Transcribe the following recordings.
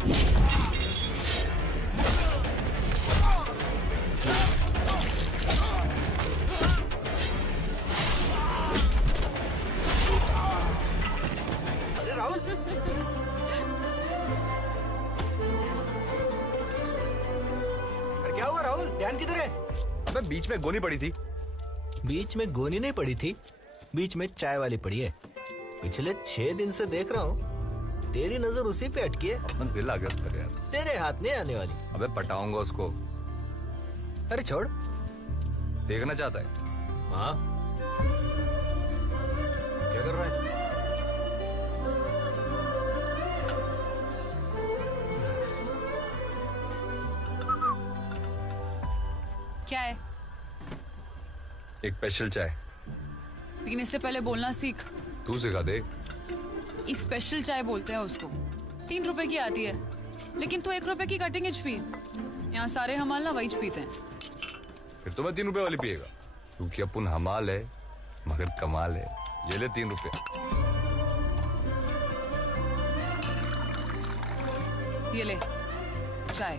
अरे राहुल, अरे क्या हुआ राहुल? ध्यान किधर है? अबे बीच में गोनी पड़ी थी। बीच में गोनी नहीं पड़ी थी, बीच में चाय वाली पड़ी है। पिछले 6 दिन से देख रहा हूँ, तेरी नजर उसी पे अटकी है। अपना दिल आ गया उस पर यार। तेरे हाथ नहीं आने वाली। अबे पटाऊंगा उसको। अरे छोड़। देखना चाहता है। हाँ, क्या कर रहा है? क्या है? एक स्पेशल चाय। लेकिन इससे पहले बोलना सीख। तू सिखा दे। स्पेशल चाय बोलते हैं उसको। 3 रुपए की आती है, लेकिन तू 1 रुपए की कटिंग एज पी। यहाँ सारे हमाल ना वही पीते हैं। फिर तो मैं 3 रुपए वाली पिएगा, क्योंकि अपन हमाल है मगर कमाल है। ये ले 3 रुपए। ये ले चाय।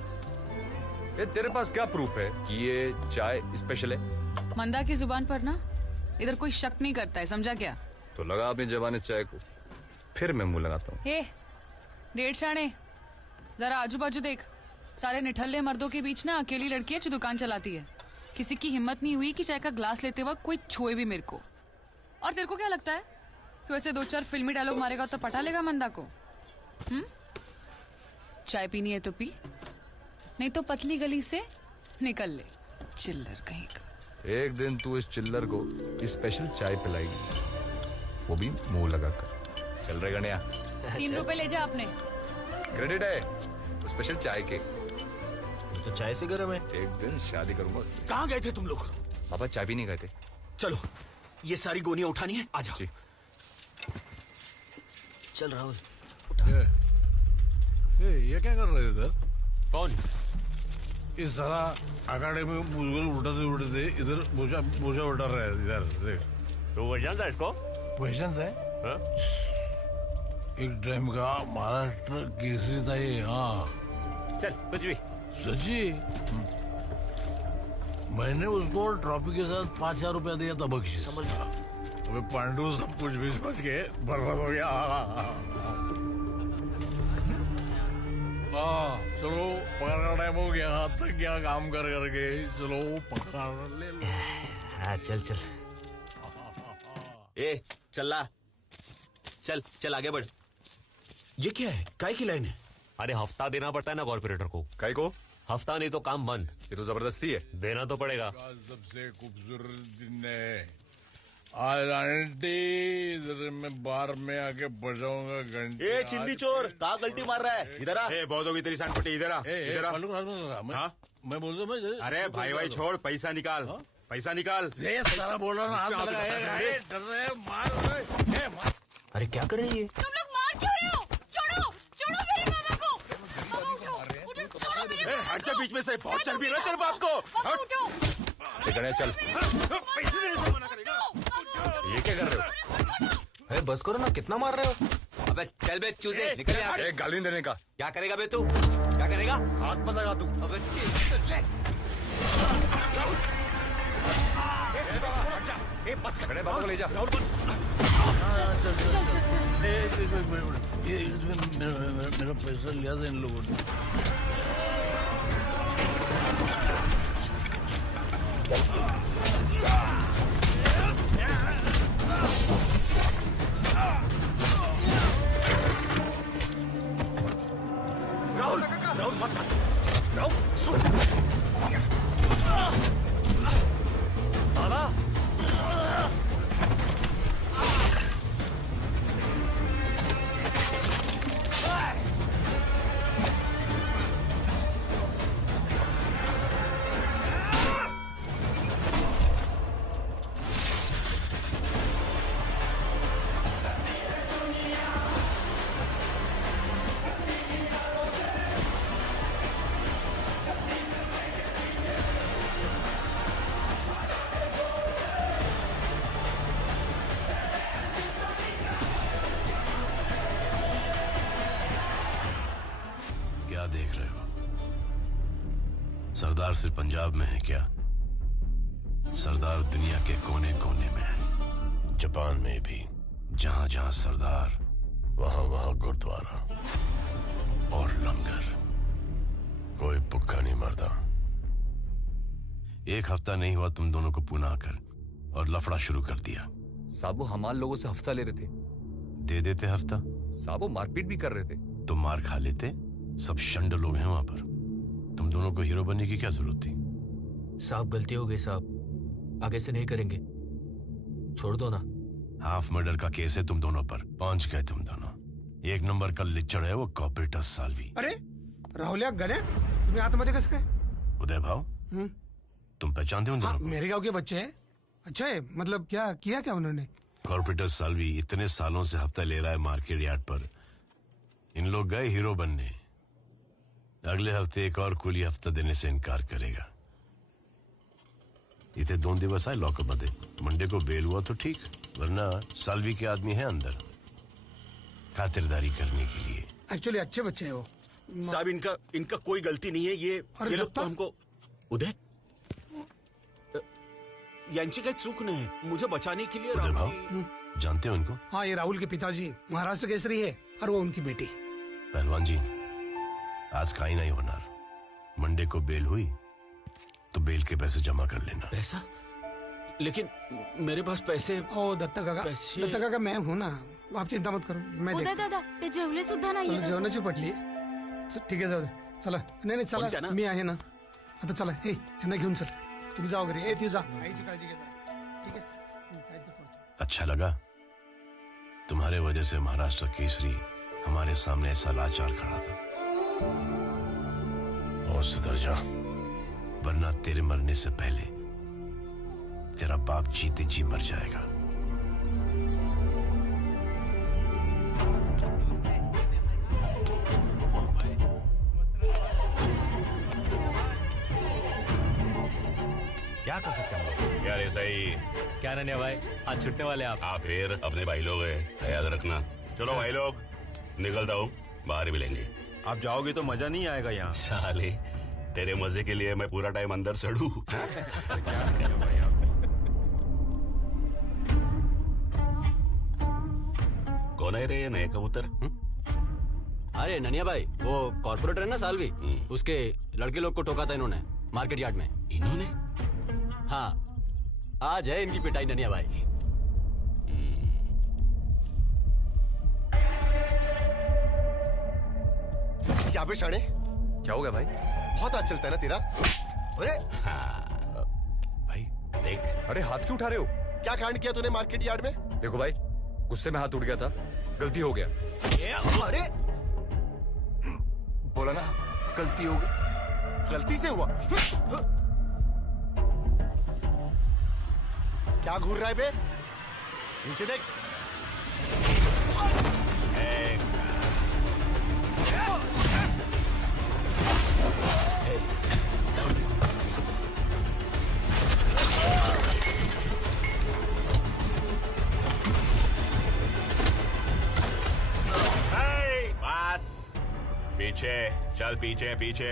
ये तेरे पास क्या प्रूफ है कि ये चाय स्पेशल है? मंदा की जुबान पर ना इधर कोई शक नहीं करता है, समझा क्या? तो लगा अपनी जबान इस चाय को, फिर मैं मुंह लगाता हूँ। हे डेढ़ शाणे, जरा आजू बाजू देख। सारे निठल्ले मर्दों के बीच ना अकेली लड़की है जो दुकान चलाती है। किसी की हिम्मत नहीं हुई कि चाय का ग्लास लेते वक्त कोई छुए भी मेरे को। और तेरे को क्या लगता है तू ऐसे 2-4 फिल्मी डायलॉग मारेगा तो पटा लेगा मंदा को? चाय पीनी है तो पी, नहीं तो पतली गली से निकल ले, चिल्लर कहीं का। एक दिन तू इस चिल्लर को स्पेशल चाय पिलाएगी, वो भी मुंह लगाकर। चल रहे गणिया। 3 रुपए ले जा अपने। क्रेडिट है स्पेशल चाय के। तो चाय से गरम है। एक दिन शादी करूंगा उससे। कहाँ गए थे तुम लोग? पापा चाय भी नहीं गए थे। चलो, ये सारी गोनियां उठानी है, आ जाओ। जी। चल राहुल। ये क्या कर रहे इधर? कौन? इस तरह अकाडेमी में मुझे उठाते उठाते इधर बोझा उठा रहा है। इधर देख। तो वो जानता है इसको? क्वेश्चन है। हाँ? एक ड्राइम का महाराष्ट्र केसरी था ये। हाँ चल कुछ भी। सची। मैंने उसको ट्रॉफी के साथ 5,000 रुपया दिया था बख्शीश। समझ। अबे पांडु सब कुछ भी समझ के बर्बाद हो गया। हाँ चलो पकड़ का टाइम हो गया। तक क्या काम कर करके। चलो पकड़ ले लो। हाँ चल चल। ए चल ला, चल चल आगे बढ़। ये क्या है? काय की लाइन है? अरे हफ्ता देना पड़ता है ना कॉर्पोरेटर को। काय को? हफ्ता नहीं तो काम बंद। ये तो जबरदस्ती है। देना तो पड़ेगा। सबसे खूबसूरत दिन है आज आंटी। इधर मैं बार में आके बजाऊंगा घंटी। ए चिंदी चोर, कहाँ गलती मार रहा है? इधर आ। बहुत होगी तेरी सांडपट्टी। इधर आ, इधर आ। हाँ? मैं बोल रहा हूँ। अरे भाई भाई छोड़, पैसा निकाल। पैसा निकाल। सारा बोल रहा हूँ, हाथ में लगा। डर रहे मार। अरे क्या कर रही है? तुम लोग मार क्यों रहे हो? छोड़ो छोड़ो मेरे मामा को। मामा उठो, उठो, छोड़ो मेरे मामा को। हट जा बीच में से, बहुत चल भी रहा है तेरे बाप को। मामा उठो। गणिया चल। पैसे देने से मना करेगा। ये क्या कर रहे हो? अरे बस करो ना, कितना मार रहे हो? अबे चल बे चूजे, निकल यहाँ से। एक गाली नहीं देने का। क्या करेगा बे तू? क्या करेगा? हाथ मत लगा तू। अबे ले। बस कर। गणिया बाबू को ले जा। ये मेरा पैसा लिया था इन लोगों ने। राहुल राहुल मत काट। राहुल सुन। दादा देख रहे हो? सरदार सिर्फ पंजाब में है क्या? सरदार दुनिया के कोने कोने में है। जापान में भी जहां जहां सरदार, वहां वहां गुरुद्वारा और लंगर। कोई भूखा नहीं मरता। एक हफ्ता नहीं हुआ तुम दोनों को पुणे आकर और लफड़ा शुरू कर दिया। साहब वो हमारे लोगों से हफ्ता ले रहे थे। दे देते हफ्ता साहब वो मारपीट भी कर रहे थे। तो मार खा लेते। सब शंड लोग हैं वहां पर। तुम दोनों को हीरो बनने की क्या जरूरत थी? साहब गलती हो गई साहब, आगे से नहीं करेंगे, छोड़ दो ना। हाफ मर्डर का केस है तुम दोनों पर। पहुंच गए तुम दोनों। एक नंबर का लिच्चड़ है वो कॉपरेटर साल्वी। अरे राहुल यार गने तुम्हें आत्महत्या कैसे गए? उदय भाव तुम पहचानते हो उन दोनों को? मेरे गांव के बच्चे हैं। अच्छा है, मतलब क्या किया क्या उन्होंने? कॉर्पोरेटर साल्वी इतने सालों से हफ्ता ले रहा है मार्केट यार्ड पर। इन लोग गए हीरो बनने। अगले हफ्ते एक और कुली हफ्ता देने से इनकार करेगा। इतने 2 दिवस आए लॉकअप बदे। मंडे को बेल हुआ तो ठीक, वरना साल्वी के आदमी है अंदर खातिरदारी करने के लिए। एक्चुअली अच्छे बच्चे हैं वो साहब। इनका कोई गलती नहीं है। ये लोग तो हमको उदय यांची काही चूक नाही। मुझे बचाने के लिए उदय भाव जानते हो इनको? हाँ, ये राहुल के पिताजी महाराष्ट्र केसरी है और वो उनकी बेटी। पहलवान जी आज का ही नहीं होना। मंडे को बेल हुई तो बेल के पैसे जमा कर लेना। पैसा? लेकिन मेरे पास पैसे। ओ दत्ता काका, दत्ता काका मैं हूँ ना, आप चिंता मत करो। मैं उदय दादा ते जेवले सुद्धा नाहीये. जेवणाची पटली। ठीक आहे, जाऊ दे, चला. नाही चला, मी आहे ना आता. चला, हे यांना घेऊन चल. तुम्ही जाओ घरी. ती जा, आईची काळजी घे जरा. ठीक है? अच्छा लगा? तुम्हारे वजह से महाराष्ट्र केसरी हमारे सामने ऐसा लाचार खड़ा था। और सुधर जा, वरना तेरे मरने से पहले तेरा बाप जीते जी मर जाएगा। क्या कर सकते हैं यार? ऐसा ही क्या नन्या भाई, आज छुटने वाले आप? हाँ, फिर अपने भाई लोग हैं, याद रखना। चलो भाई लोग, निकलता हूँ, बाहर मिलेंगे। आप जाओगे तो मजा नहीं आएगा यहाँ। साले तेरे मजे के लिए मैं पूरा टाइम अंदर सड़ू। कौन है रे ये नए कबूतर? अरे ननिया भाई, वो कॉर्पोरेटर है ना साल्वी, उसके लड़के लोग को ठोका था इन्होंने मार्केट यार्ड में। इन्होंने? हाँ, आज है इनकी पिटाई ननिया भाई। क्या बे शाणे? क्या हो गया भाई? बहुत आज चलता है ना तेरा। अरे हाँ, भाई देख। अरे हाथ क्यों उठा रहे हो? क्या कांड किया तूने मार्केट यार्ड में? देखो भाई, गुस्से में हाथ उठ गया था, गलती हो गया। अरे बोला ना, गलती हो गई। गलती से हुआ? क्या घूर रहा है बे? नीचे देख। पीछे चल, पीछे पीछे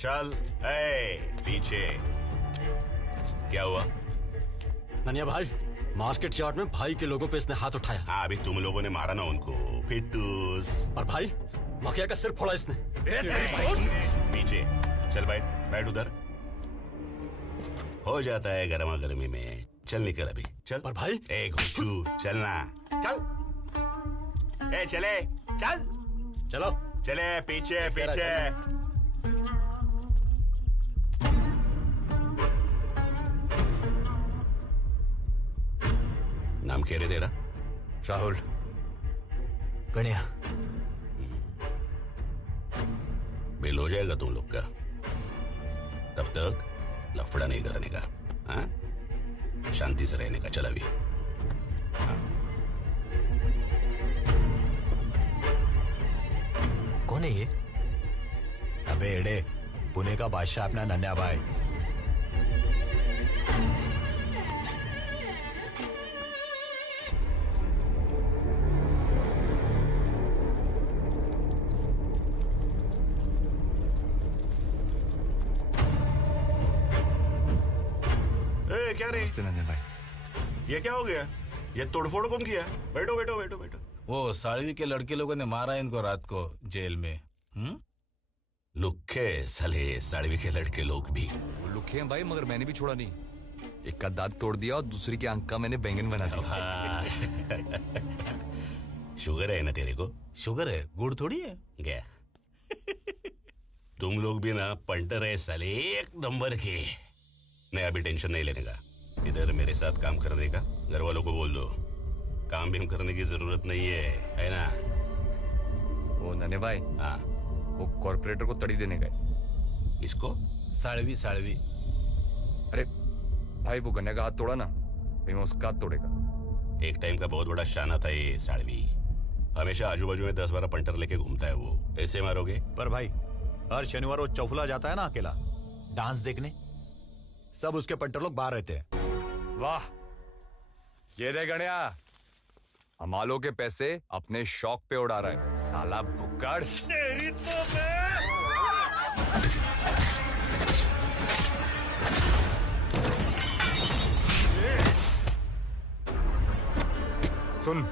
चल। पीछे। क्या हुआ? ननिया भाई, मार्केट यार्ड में भाई के लोगों पे इसने हाथ उठाया। हाँ, अभी तुम लोगों ने मारा ना उनको, फिटूस। और भाई मखिया का सिर फोड़ा इसने। पीछे चल, बैठ बैठ उधर। हो जाता है गर्मा गर्मी में। चल निकल अभी, चल। पर भाई घुसू, चलना, चल। चले, चल। चलो चले, पीछे पीछे। नाम क्या रे तेरा? राहुल। गणिया। बिल हो जाएगा तुम लोग का, तब तक लफड़ा नहीं करने का। हाँ, शांति से रहने का। चल अभी। कौन है ये? अबे एड़े, पुणे का बादशाह अपना नन्या भाई। क्या रे? नन्हे भाई, ये क्या हो गया? ये तोड़फोड़ कौन किया? बैठो बैठो बैठो बैठो। वो साळवी के लड़के लोगों ने मारा इनको रात को जेल में। लुक्खे साले साड़वी के लड़के लोग भी। वो लुखे हैं भाई, मगर मैंने भी छोड़ा नहीं। एक का दांत तोड़ दिया और दूसरी की आंख का मैंने बैंगन बना दिया। शुगर है ना तेरे को? शुगर है, गुड़ थोड़ी है। क्या तुम लोग भी ना पंटर है साले, एक नंबर के। मैं अभी टेंशन नहीं लेने का, इधर मेरे साथ काम करने का घर वालों को बोल दो। काम भी हम करने की जरूरत नहीं है ना? वो नन्हे भाई, हाँ, वो कॉर्पोरेटर को तड़ी देने गए। इसको? साळवी साळवी। अरे भाई, वो गन्ने का हाथ तोड़ा ना, भाई मैं उसका हाथ तोड़ेगा। एक टाइम का बहुत बड़ा शाना था ये साड़वी। हमेशा आजू बाजू में 10-12 पंटर लेके घूमता है वो। ऐसे मारोगे? पर भाई हर शनिवार वो चौफुला जाता है ना अकेला डांस देखने, सब उसके पंटर लोग बाहर रहते हैं। वाह, ये रे गणिया, हमालों के पैसे अपने शौक पे उड़ा रहा है साला भुक्कड़। तेरी तो सुन,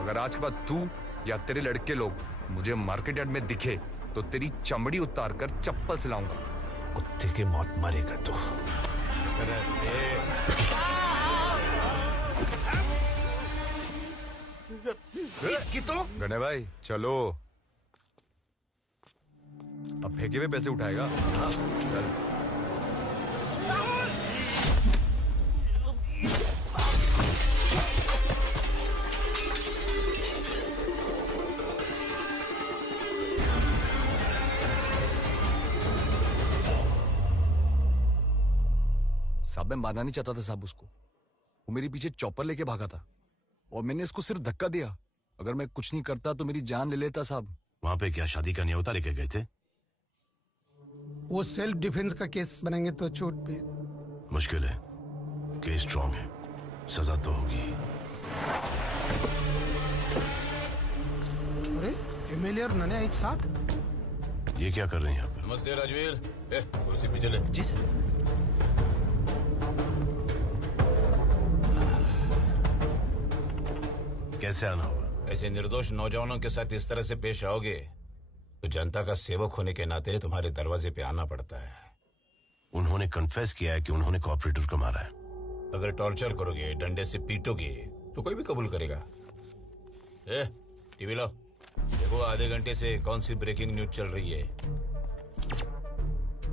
अगर आज के बाद तू या तेरे लड़के लोग मुझे मार्केट यार्ड में दिखे तो तेरी चमड़ी उतार कर चप्पल से लाऊंगा। कुत्ते की मौत मरेगा तू। इसकी तो गणे भाई चलो, अब फेंके हुए पैसे उठाएगा। चल। साहब मैं मारना नहीं चाहता था साहब उसको, वो मेरे पीछे चॉपर लेके भागा था और मैंने इसको सिर्फ धक्का दिया। अगर मैं कुछ नहीं करता तो मेरी जान ले लेता साहब। वहां पे क्या शादी का न्योता लेके गए थे? वो सेल्फ डिफेंस का केस बनाएंगे तो छूट भी। मुश्किल है, केस स्ट्रॉन्ग है, सजा तो होगी। अरे एमएलए और नन्हे एक साथ? ये क्या कर रहे हैं यहाँ पे? नमस्ते राजवीर, कुर्सी पे चले। जी सर। कैसे आना होगा? ऐसे निर्दोष नौजवानों के साथ इस तरह से पेश आओगे तो जनता का सेवक होने के नाते तुम्हारे दरवाजे पे आना पड़ता है। उन्होंने कन्फेस किया है कि उन्होंने कॉर्पोरेटर को मारा है। अगर टॉर्चर करोगे, डंडे से पीटोगे तो कोई भी कबूल करेगा। टीवी लो, देखो आधे घंटे से कौन सी ब्रेकिंग न्यूज चल रही है।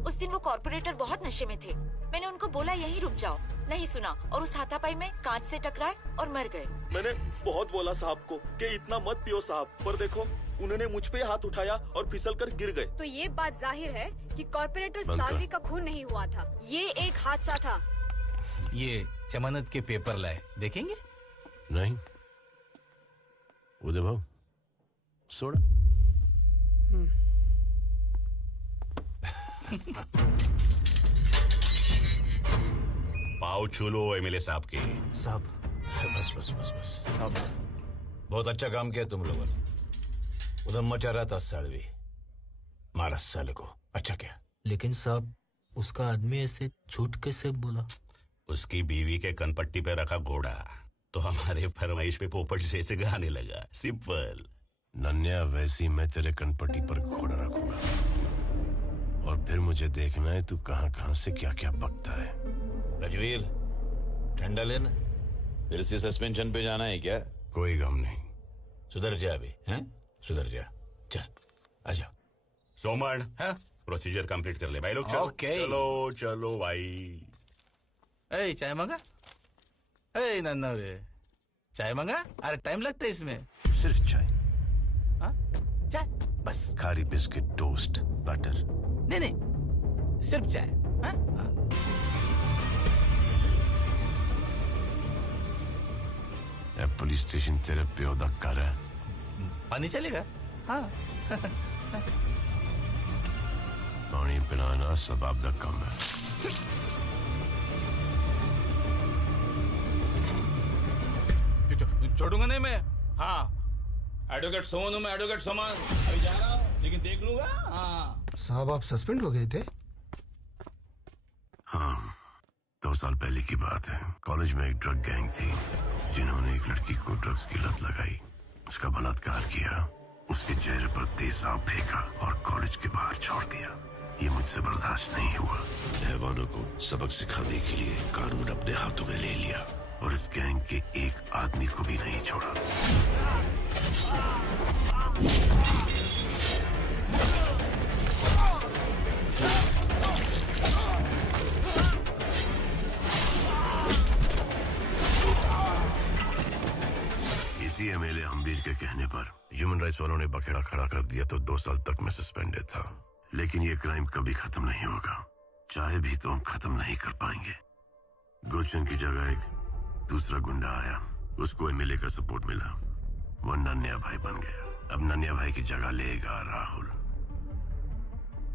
उस दिन वो कॉर्पोरेटर बहुत नशे में थे, मैंने उनको बोला यहीं रुक जाओ, नहीं सुना और उस हाथापाई में कांच से टकराए और मर गए। मैंने बहुत बोला साहब को कि इतना मत पियो साहब, पर देखो उन्होंने मुझ पे हाथ उठाया और फिसल कर गिर गए। तो ये बात जाहिर है कि कॉर्पोरेटर सालवी का खून नहीं हुआ था, ये एक हादसा था। ये जमानत के पेपर लाए, देखेंगे? नहीं उदय भाऊ, सोडा। पाव छू लो एमएलए साहब के। साहब बस बस बस बस साहब, बहुत अच्छा काम किया तुम लोगों ने। उधम मचा रहा था सालवी, मारा साले को, अच्छा क्या? लेकिन साहब उसका आदमी ऐसे झूठ कैसे बोला? उसकी बीवी के कनपट्टी पे रखा घोड़ा तो हमारे फरमाइश पे पोपट जैसे गाने लगा। सिंपल। नन्या, वैसी मैं तेरे कनपट्टी पर घोड़ा रखूंगा और फिर मुझे देखना है तू कहां कहां से क्या क्या बकता है। राजवीर, ठंडा लेना। फिर से सस्पेंशन पे जाना है क्या? कोई गम नहीं। सुधर जा अभी, हैं? सुधर जा, चल आजा। सोमन, प्रोसीजर कंप्लीट कर ले भाई लोग। चलो चलो चलो भाई। ए चाय मांगा? ए नन्ना रे, चाय मांगा? अरे टाइम लगता है इसमें। सिर्फ चाय? हाँ चाय बस। खारी बिस्किट, टोस्ट, बटर? नहीं नहीं, सिर्फ चाय। हाँ? पुलिस स्टेशन तेरे प्यो दा घर है। पानी चलेगा? हाँ। पानी पिलाना सबाब दा कम है। छोड़ूंगा नहीं मैं। हाँ, एडवोकेट सोमन हूँ मैं, एडवोकेट सोमन। अभी जा रहा हूँ लेकिन देख लूंगा। हाँ साहब आप सस्पेंड हो गए थे? हाँ, 2 2 साल पहले की बात है। कॉलेज में एक ड्रग गैंग थी जिन्होंने एक लड़की को ड्रग्स की लत लगाई, उसका बलात्कार किया, उसके चेहरे पर तेजाब फेंका और कॉलेज के बाहर छोड़ दिया। ये मुझसे बर्दाश्त नहीं हुआ। हैवानों को सबक सिखाने के लिए कानून अपने हाथों में ले लिया और इस गैंग के एक आदमी को भी नहीं छोड़ा। इसी एमएलए हम्बीर के कहने पर ह्यूमन राइट्स वालों ने बखेड़ा खड़ा कर दिया तो 2 साल तक मैं सस्पेंडेड था। लेकिन ये क्राइम कभी खत्म नहीं होगा, चाहे भी तो हम खत्म नहीं कर पाएंगे। गुलशन की जगह एक दूसरा गुंडा आया, उसको एमएलए का सपोर्ट मिला, वो नन्या भाई बन गया। अब नन्या भाई की जगह लेगा राहुल।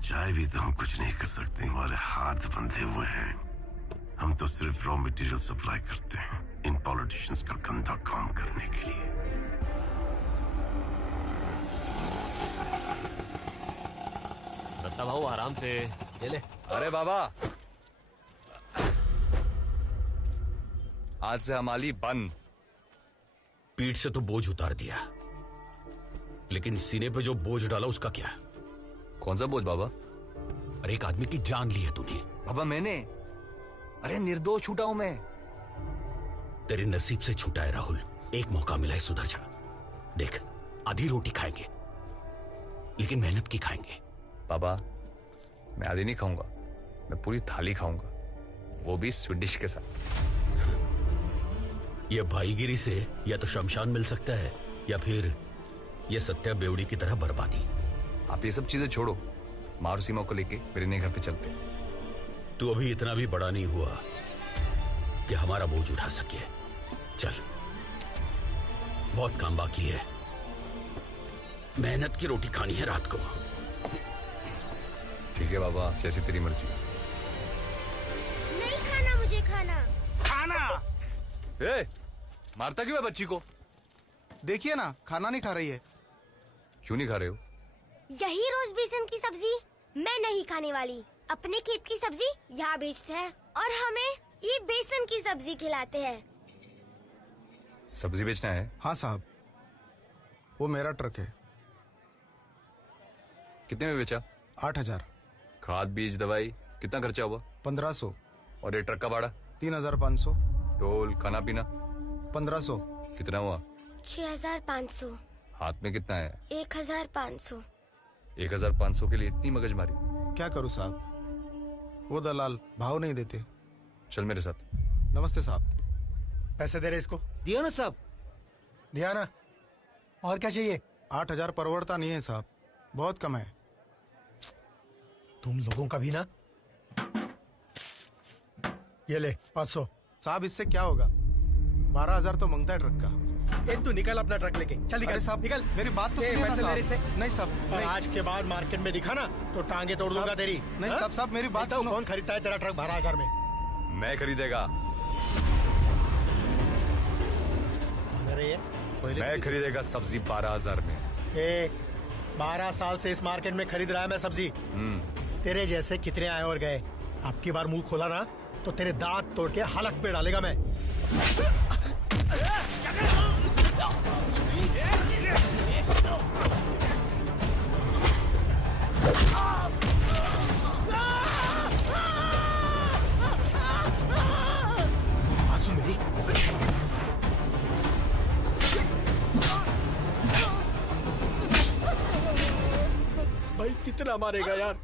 चाहे भी तो हम कुछ नहीं कर सकते, हमारे हाथ बंधे हुए हैं। हम तो सिर्फ रॉ मटेरियल सप्लाई करते हैं इन पॉलिटिशियंस का गंदा काम करने के लिए। दत्ता भाऊ आराम से ले ले। अरे बाबा, आज से हमारी बंद। पीठ से तो बोझ उतार दिया, लेकिन सीने पे जो बोझ डाला उसका क्या? कौन सा बोझ बाबा? अरे एक आदमी की जान ली है तूने। बाबा मैंने, अरे निर्दोष छूटा हूं मैं। तेरे नसीब से छूटा है राहुल, एक मौका मिला है, सुधर जा। देख, आधी रोटी खाएंगे लेकिन मेहनत की खाएंगे। बाबा मैं आधी नहीं खाऊंगा, मैं पूरी थाली खाऊंगा, वो भी स्वीट डिश के साथ। यह भाईगिरी से या तो शमशान मिल सकता है या फिर यह सत्या बेवड़ी की तरह बर्बादी। आप ये सब चीजें छोड़ो, मारू सीमा को लेके मेरे नए घर पे चलते। तू अभी इतना भी बड़ा नहीं हुआ कि हमारा बोझ उठा सके। चल, बहुत काम बाकी है, मेहनत की रोटी खानी है रात को। ठीक है बाबा, जैसी तेरी मर्जी। नहीं खाना मुझे खाना। ए, मारता क्यों है बच्ची को? देखिए ना, खाना नहीं खा रही है। क्यों नहीं खा रहे हो? यही रोज बेसन की सब्जी मैं नहीं खाने वाली। अपने खेत की सब्जी यहाँ बेचते हैं और हमें ये बेसन की सब्जी खिलाते हैं। सब्जी बेचना है? हाँ साहब, वो मेरा ट्रक है। कितने में बेचा? 8,000। खाद बीज दवाई कितना खर्चा हुआ? 1,500। और ये ट्रक का भाड़ा? 3,500। टोल खाना पीना? 1,500। कितना हुआ? 6,500। हाथ में कितना है? 1,500। 1,500 के लिए इतनी मगजमारी? क्या करूँ साहब, वो दलाल भाव नहीं देते। चल मेरे साथ। नमस्ते साहब। पैसे दे रहे इसको? दिया ना साहब। दिया ना। और क्या चाहिए? 8,000 परवड़ता नहीं है साहब, बहुत कम है। तुम लोगों का भी ना। ये ले 500। साहब इससे क्या होगा, 12,000 तो मांगता है ट्रक का। तू निकल अपना ट्रक लेके, चल निकल साहब, निकल। मेरी बात तो सुनिए ना पैसे साहब। मेरे से नहीं साहब, और आज के बाद मार्केट में दिखा ना तो टांगे तोड़ दूंगा तेरी। नहीं हाँ? साहब, मेरी बात सुनो। कौन खरीदता है तेरा ट्रक 12,000 में? मैं खरीदेगा। मैं खरीदेगा सब्जी 12,000 में। 12 साल से इस मार्केट में खरीद रहा है मैं सब्जी। तेरे जैसे कितने आए और गए। अब की बार मुंह खोला ना तो तेरे दांत तोड़ के हलक पे डालेगा मैं। बात सुन मेरी। भाई कितना मारेगा यार?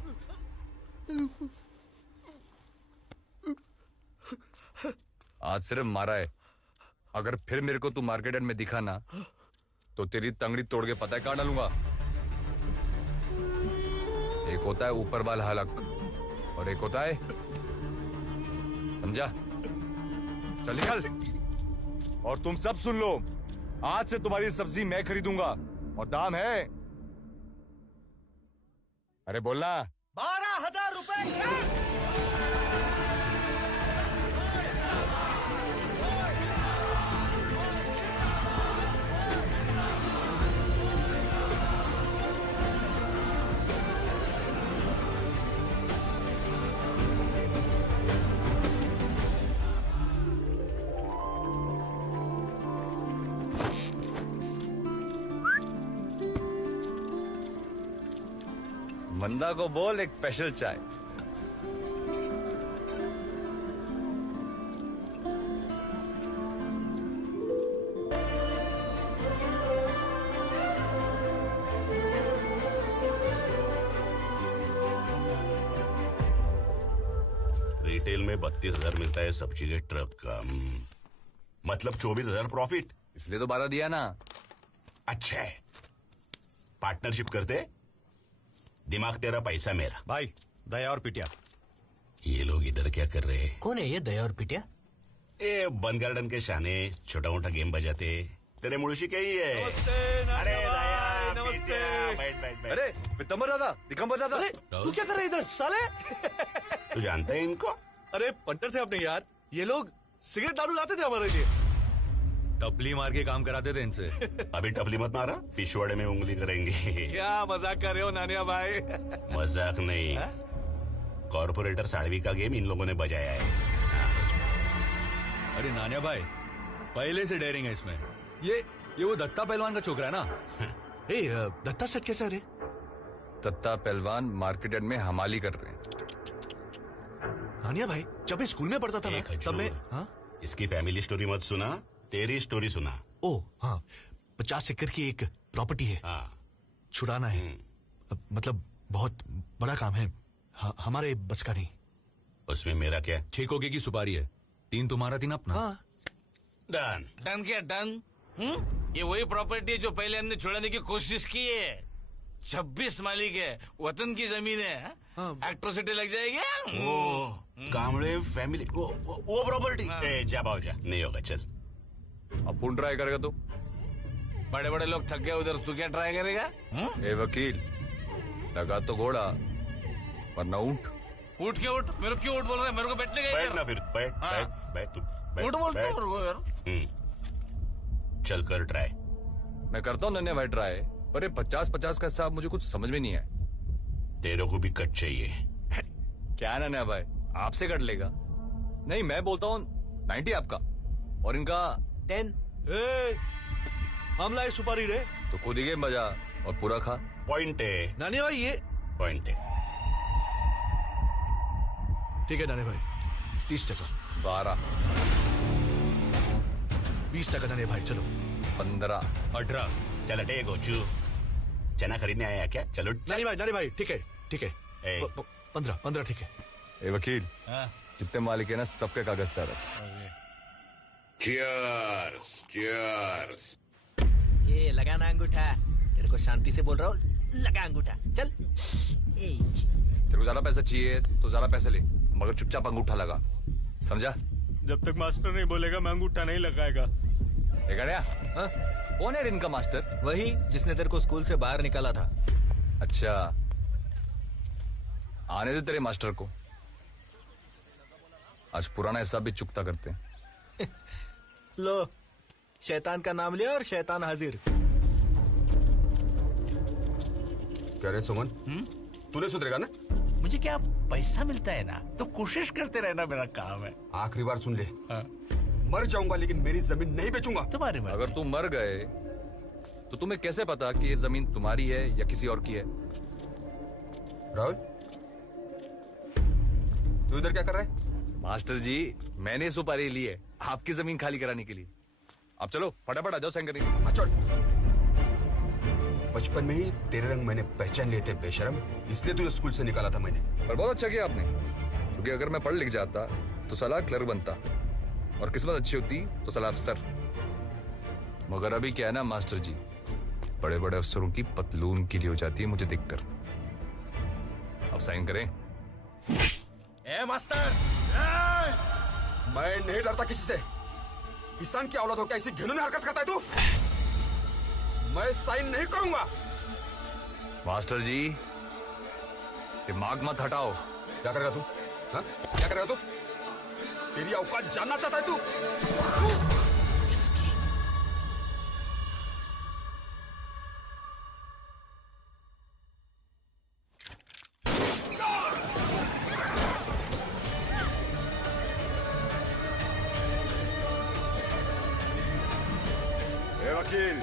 आज सिर्फ मारा है, अगर फिर मेरे को तू मार्केट में दिखा ना तो तेरी तंगड़ी तोड़ के पता है कहाँ डालूंगा। एक होता है ऊपर वाला हलक और एक होता है, समझा? चल निकल। और तुम सब सुन लो, आज से तुम्हारी सब्जी मैं खरीदूंगा और दाम है, अरे बोलना, 12,000 रुपए। बंदा को बोल एक स्पेशल चाय। रिटेल में 32,000 मिलता है सब्जी के ट्रक का, मतलब 24,000 प्रॉफिट। इसलिए तो 12 दिया ना। अच्छा है, पार्टनरशिप करते, दिमाग तेरा पैसा मेरा। भाई दया और पिटिया, ये लोग इधर क्या कर रहे हैं? कौन है ये दया और पिटिया? ए बंद गार्डन के शाने छोटा मोटा गेम बजाते, तेरे मुड़शी क्या ही है। अरे दया, नमस्ते। बैठ बैठ बैठ। अरे पितंबर दादा, दिगंबर दादा, तू क्या कर रहा है इधर साले? तू जानता है इनको? अरे पंटर थे अपने यार, ये लोग सिगरेट दारू लाते थे हमारे लिए। टपली मार के काम कराते थे इनसे। अभी टपली मत मारा, पिछवाड़े में उंगली करेंगे। क्या मजाक कर रहे हो नानिया भाई? मजाक नहीं, कॉर्पोरेटर साड़वी का गेम इन लोगों ने बजाया है। अरे नानिया भाई, पहले से डेयरिंग है इसमें। ये वो दत्ता पहलवान का छोकरा है ना? ए दत्ता सेठ कैसे रे? दत्ता पहलवान मार्केट यार्ड में हमाली कर रहे हैं। नानिया भाई, जब मैं स्कूल में पढ़ता था ना, तब मैं इसकी फैमिली स्टोरी मत सुना, तेरी स्टोरी सुना। ओ हाँ, 50 एकड़ की एक प्रॉपर्टी है, छुड़ाना है। मतलब बहुत बड़ा काम है, हमारे बस का नहीं। उसमें मेरा क्या? ठेकोगे की सुपारी है, 3 तुम्हारा 3 अपना। हाँ। डन। डन क्या डन? ये वही प्रॉपर्टी है जो पहले हमने छुड़ाने की कोशिश की है। 26 मालिक है, वतन की जमीन है। एट्रोसिटी लग जाएगी। वो कामड़े फैमिली, वो प्रॉपर्टी। जा बाबू जा, नहीं होगा, चल। अब पुन ट्राई करेगा तो? बड़े बड़े लोग थक गए उधर, तू क्या ट्राई करेगा? ए वकील, लगा तो घोड़ा वरना ऊंट। उठ के उठ, मेरे को क्यों उठ बोल रहा है? मेरे को बैठने का बैठ ना फिर, बैठ बैठ बैठ तू। उठ बोलता है मेरे को यार। चल कर ट्राई। मैं करता हूँ नन्हे भाई ट्राई, पर ये 50-50 का हिसाब मुझे कुछ समझ में नहीं है। तेरे को भी कट चाहिए क्या नन्हे भाई, आपसे कट लेगा? नहीं, मैं बोलता हूँ 90 आपका और इनका 10। हम लाए सुपारी रे। तो खुद ही गेम बजा और पूरा खा। पॉइंट है नानी भाई, ये पॉइंट है। ठीक है नानी भाई, 30%। 12, 20% नानी भाई, चलो। 15, 18। चल हटे गोचू, चना खरीदने आया क्या? चलो नानी भाई, ठीक है ठीक है। 15 ठीक है। ए वकील, जितने मालिक है ना, सबके कागज तैयार है। Cheers, cheers। ये लगा ना अंगूठा, तेरे को शांति से बोल रहा हूँ, लगा अंगूठा, चल। तेरे को ज्यादा पैसा चाहिए तो ज्यादा पैसे ले, मगर चुपचाप अंगूठा लगा, समझा? जब तक मास्टर नहीं बोलेगा मैं अंगूठा नहीं लगाएगा। कौन है इनका मास्टर? वही जिसने तेरे को स्कूल से बाहर निकाला था। अच्छा, आने दे तेरे मास्टर को, आज पुराना हिसाब भी चुकता करते हैं। लो, शैतान का नाम लिया और शैतान हाजिर। क्या रे सुमन, तूने सुधरेगा ना? मुझे क्या पैसा मिलता है ना, तो कोशिश करते रहना मेरा काम है। आखिरी बार सुन ले, मर जाऊंगा लेकिन मेरी जमीन नहीं बेचूंगा। तुम्हारी मर्जी। अगर तुम मर गए तो तुम्हें कैसे पता कि ये जमीन तुम्हारी है या किसी और की है? राहुल, तू इधर क्या कर रहा है? मास्टर जी, मैंने सुपारी ली है आपकी जमीन खाली कराने के लिए। अब चलो फटाफट आ जाओ साइन करने। बचपन में ही तेरे रंग मैंने पहचान लिए थे बेशरम, इसलिए तुझे स्कूल से निकाला था मैंने। पर बहुत अच्छा किया आपने, क्योंकि अगर मैं पढ़ लिख जाता तो साला क्लर्क बनता, और किस्मत अच्छी होती तो साला अफसर। मगर अभी क्या है ना मास्टर जी, बड़े बड़े अफसरों की पतलून की हो जाती है मुझे देखकर। अब साइन करें। ए मास्टर, मैं नहीं डरता किसी से। किसान की औलाद हो कैसी घिनौनी हरकत करता है तू? मैं साइन नहीं करूंगा। मास्टर जी, दिमाग मत हटाओ। क्या करेगा तू? हाँ? क्या करेगा तू? तेरी औकात जानना चाहता है तू? वकील,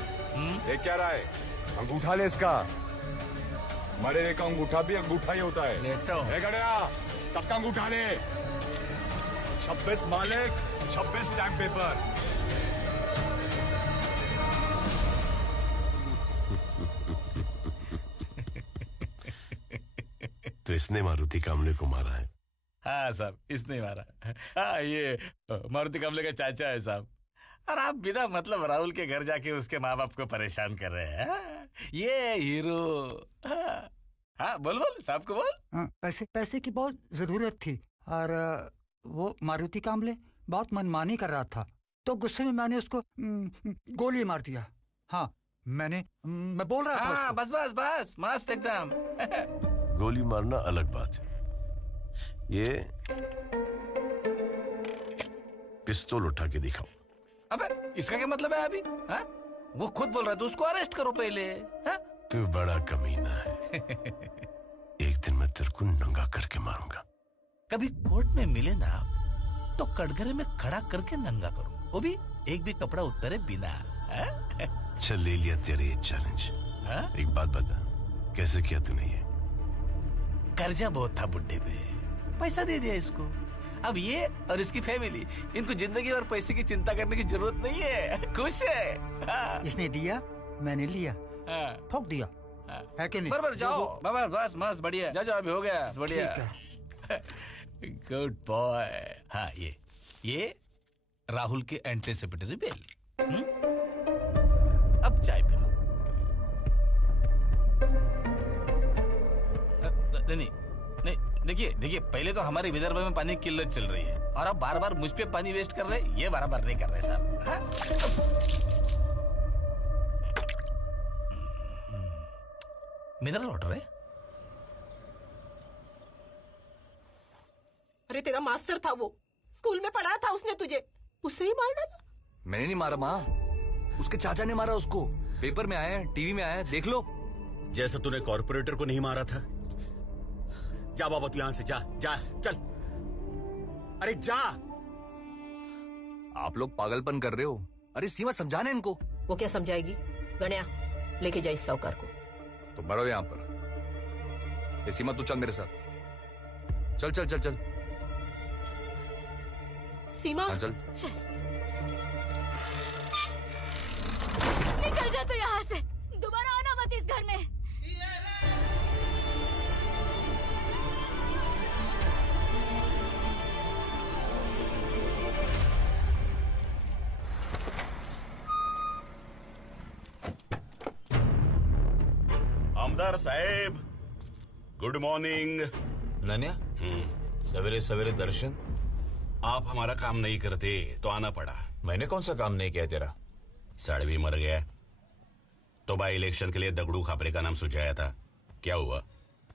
ये क्या रहा है? अंगूठा ले इसका। मरे का अंगूठा भी अंगूठा ही होता है। लेटो। गड़िया, सबका अंगूठा ले। 26 मालिक, 26 स्टैम्प पेपर। तो इसने मारुति कामले को मारा है? हाँ साहब, इसने मारा। हाँ, ये मारुति कामले का चाचा है साहब। और आप बिना मतलब राहुल के घर जाके उसके माँ बाप को परेशान कर रहे हैं। हाँ, ये हीरो। हाँ बोल साहब को बोल। पैसे की बहुत जरूरत थी और वो मारुति कामले बहुत मनमानी कर रहा था, तो गुस्से में मैंने उसको गोली मार दिया। हाँ, मैं बोल रहा था। बस बस बस, मस्त एकदम। गोली मारना अलग बात है, ये पिस्तौल उठा के दिखाओ। अबे इसका क्या मतलब है अभी? हाँ? वो खुद बोल रहा है तो उसको अरेस्ट करो पहले। हाँ? तू बड़ा कमीना है। एक दिन मैं तेरे को नंगा करके मारूंगा। कभी कोर्ट में मिले ना आप तो कटघरे में खड़ा करके नंगा करो, वो भी एक भी कपड़ा उतारे बिना। हाँ? चल ले लिया तेरे ये चैलेंज। हाँ? एक बात बता, कैसे किया तूने ये? कर्जा बहुत था बुड्ढे पे, पैसा दे दिया इसको। अब ये और इसकी फैमिली, इनको जिंदगी और पैसे की चिंता करने की जरूरत नहीं है, खुश है। हाँ। इसने दिया, मैंने लिया, ठोक दिया। है कि नहीं? बराबर, जाओ बाबा, बस मस्त बढ़िया, जाओ अभी हो गया, बढ़िया। Good boy. हाँ, ये राहुल के एंटीसिपेटरी बेल। अब चाय पिलो। नहीं, देखिए पहले तो हमारे विदर्भ में पानी की किल्लत चल रही है और अब बार बार मुझ पे पानी वेस्ट कर रहे हैं, ये बराबर नहीं कर रहे साहब। हाँ? मिनरल वाटर है। अरे तेरा मास्टर था वो, स्कूल में पढ़ा था उसने तुझे, उसे ही मार डाला। मैंने नहीं मारा माँ, उसके चाचा ने मारा उसको। पेपर में आया है, टीवी में आया है, देख लो। जैसा तूने कॉर्पोरेटर को नहीं मारा था। जा बाबा, तू यहां से जा चल। अरे जा। आप लोग पागलपन कर रहे हो। अरे सीमा, समझाना इनको। वो क्या समझाएगी? गणया, लेके जा इस साहूकार को। तो मरो यहाँ पर। ये सीमा, तू चल मेरे साथ। चल चल चल चल। सीमा, हाँ, चल। निकल जा तू यहाँ से, दोबारा आना मत इस घर में। आमदार साहेब, गुड मॉर्निंग। नन्या, सवेरे सवेरे दर्शन। आप हमारा काम नहीं करते तो आना पड़ा। मैंने कौन सा काम नहीं किया तेरा? साड़वी मर गया तो बाई इलेक्शन के लिए दगड़ू खापरे का नाम सुझाया था, क्या हुआ?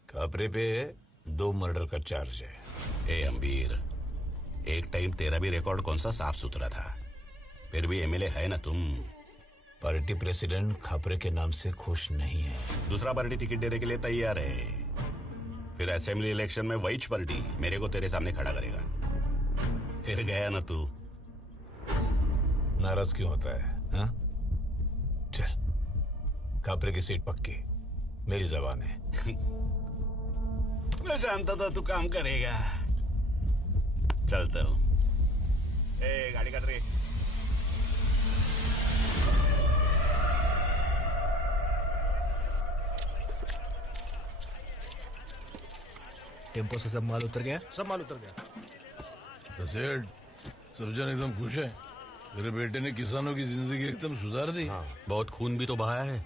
खापरे पे 2 मर्डर का चार्ज है। ए अम्बीर, एक टाइम तेरा भी रिकॉर्ड कौन सा साफ सुथरा था, फिर भी एमएलए है ना तुम। पार्टी प्रेसिडेंट खापरे के नाम से खुश नहीं है। दूसरा पार्टी टिकट देने के लिए तैयार है, फिर असेंबली इलेक्शन में वही पार्टी मेरे को तेरे सामने खड़ा करेगा। फिर गया ना तू। नाराज क्यों होता है? हाँ? चल, खापरे की सीट पक्की, मेरी जबान है। मैं जानता था तू काम करेगा। चलता हूँ। ए, गाड़ी काट रही। टेम्पो से सब माल उतर गया? सब माल उतर गया। सेठ, सब जन एकदम खुश है। तेरे बेटे ने किसानों की जिंदगी एकदम सुधार दी। हाँ, बहुत खून भी तो बहाया है।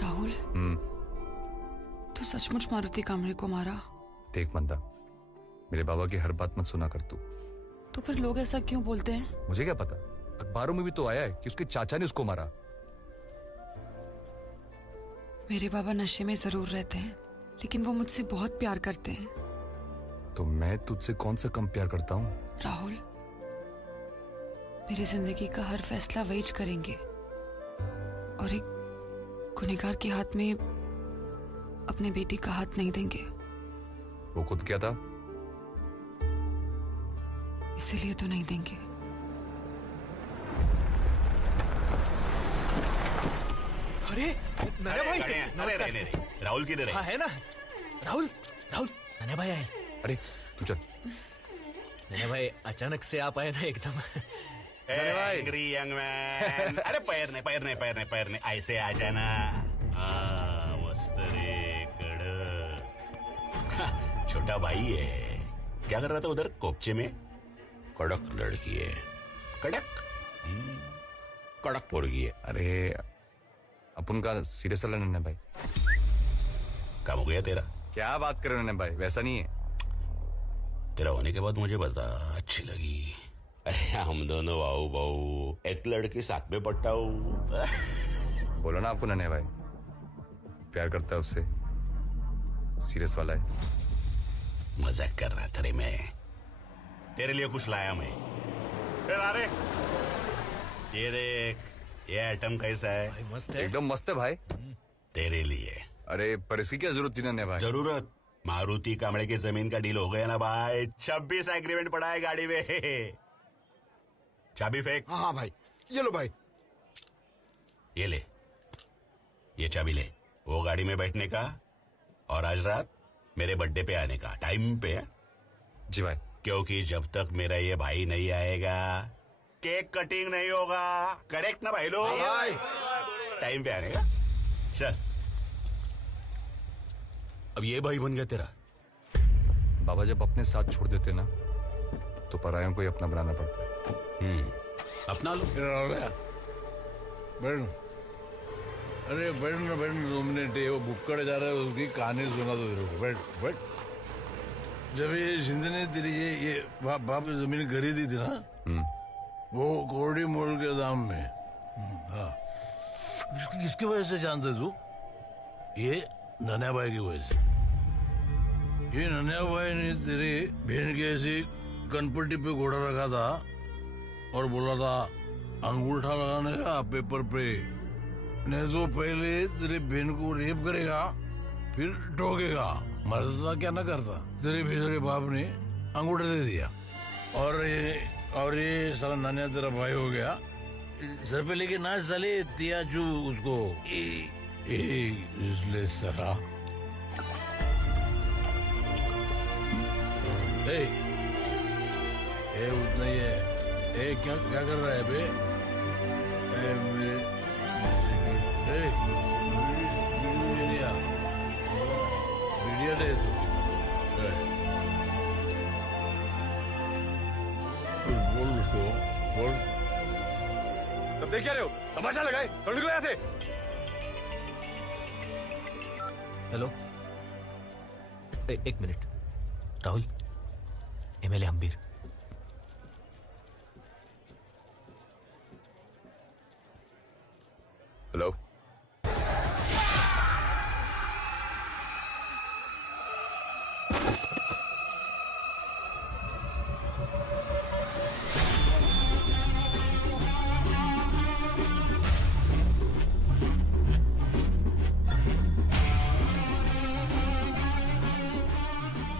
राहुल, तू सचमुच मारुति कामरे को मारा? देख मंदा, मेरे बाबा की हर बात मत सुना कर तू। तो फिर लोग ऐसा क्यों बोलते हैं? मुझे क्या पता, अखबारों में भी तो आया है कि उसके चाचा ने उसको मारा। मेरे बाबा नशे में जरूर रहते हैं, लेकिन वो मुझसे बहुत प्यार करते हैं। तो मैं तुझसे कौन सा कम प्यार करता हूँ? राहुल, मेरी जिंदगी का हर फैसला वही करेंगे और एक गुनहगार के हाथ में अपने बेटी का हाथ नहीं देंगे। वो खुद क्या था? इसीलिए तो नहीं देंगे। अरे नन्या भाई अरे नमस्कार। रहने दे। राहुल किधर है? हाँ है ना राहुल राहुल नन्या भाई आए। अरे तू चल। नन्या भाई अचानक से आप आए ना एकदम। Angry young man. अरे पैर ने ऐसे आ जाना। मस्त रे कड़क। छोटा भाई है। क्या कर रहा था उधर कोपचे में? कड़क लड़की है। कड़क कड़क मुर्गी है। अरे अपन का सीरियस वाला नन्हे भाई। काम हो गया तेरा? क्या बात कर रहे हो नन्हे भाई, वैसा नहीं है। तेरा होने के बाद मुझे बता, अच्छी लगी। अरे हम दोनों वाऊ बाऊ एक लड़की साथ में पट्टाऊ। बोलो ना आपको नन्हे भाई प्यार करता है उससे, सीरियस वाला है। मजाक कर रहा था रे मैं। तेरे लिए कुछ लाया मैं। अरे ये देख, ये आइटम कैसा है? भाई मस्त है। एकदम मस्त है भाई। तेरे लिए। अरे पर इसकी क्या जरूरत थी नन्हे भाई? जरूरत? मारुति कामड़े की जमीन का डील हो गया ना भाई। 26 एग्रीमेंट पड़ा है गाड़ी में। चाबी फेंक। हाँ भाई, ये लो भाई। ये ले, ये चाबी ले। वो गाड़ी में बैठने का और आज रात मेरे बर्थडे पे आने का, टाइम पे है। जी भाई। क्योंकि जब तक मेरा ये भाई नहीं आएगा केक कटिंग नहीं होगा। करेक्ट ना भाई लोग? टाइम पे आने का। चल। अब ये भाई बन गया तेरा? बाबा जब अपने साथ छोड़ देते ना तो परायों को ही अपना बनाना पड़ता है। अपना लो। बैठ। अरे बैठ ना 2 मिनट। वो बुक्कड़ जा रहा है, उसकी कहानी सुना दो तेरे को। बैठ। जब ये शिंदे ने तेरी ये बाप जमीन खरीदी थी ना, वो कोरडी मोल के दाम में। हाँ, किसकी वजह से जानते तू? ये नन्या भाई की वजह से। ये नन्या भाई ने तेरी बहन की ऐसी कनपट्टी पे घोड़ा रखा था और बोला था अंगूठा लगाने का पेपर पे, नहीं तो पहले तेरे बहन को रेप करेगा फिर ठोकेगा। मरता क्या ना करता। तेरे बेचारे बाप ने अंगूठा दे दिया और ये साला नानिया तेरा भाई हो गया। सर पे लेके नाच साले तियाचू उसको। इसलिए सरा उतना ही है। क्या कर रहा है बे? मेरे वीडियो दे बोल उसको, बोल। सब देख क्या रहे हो? तमाशा लगाए, चल निकलो यहाँ से। हेलो, एक minute. Rahul, MLA Hambir. Hello.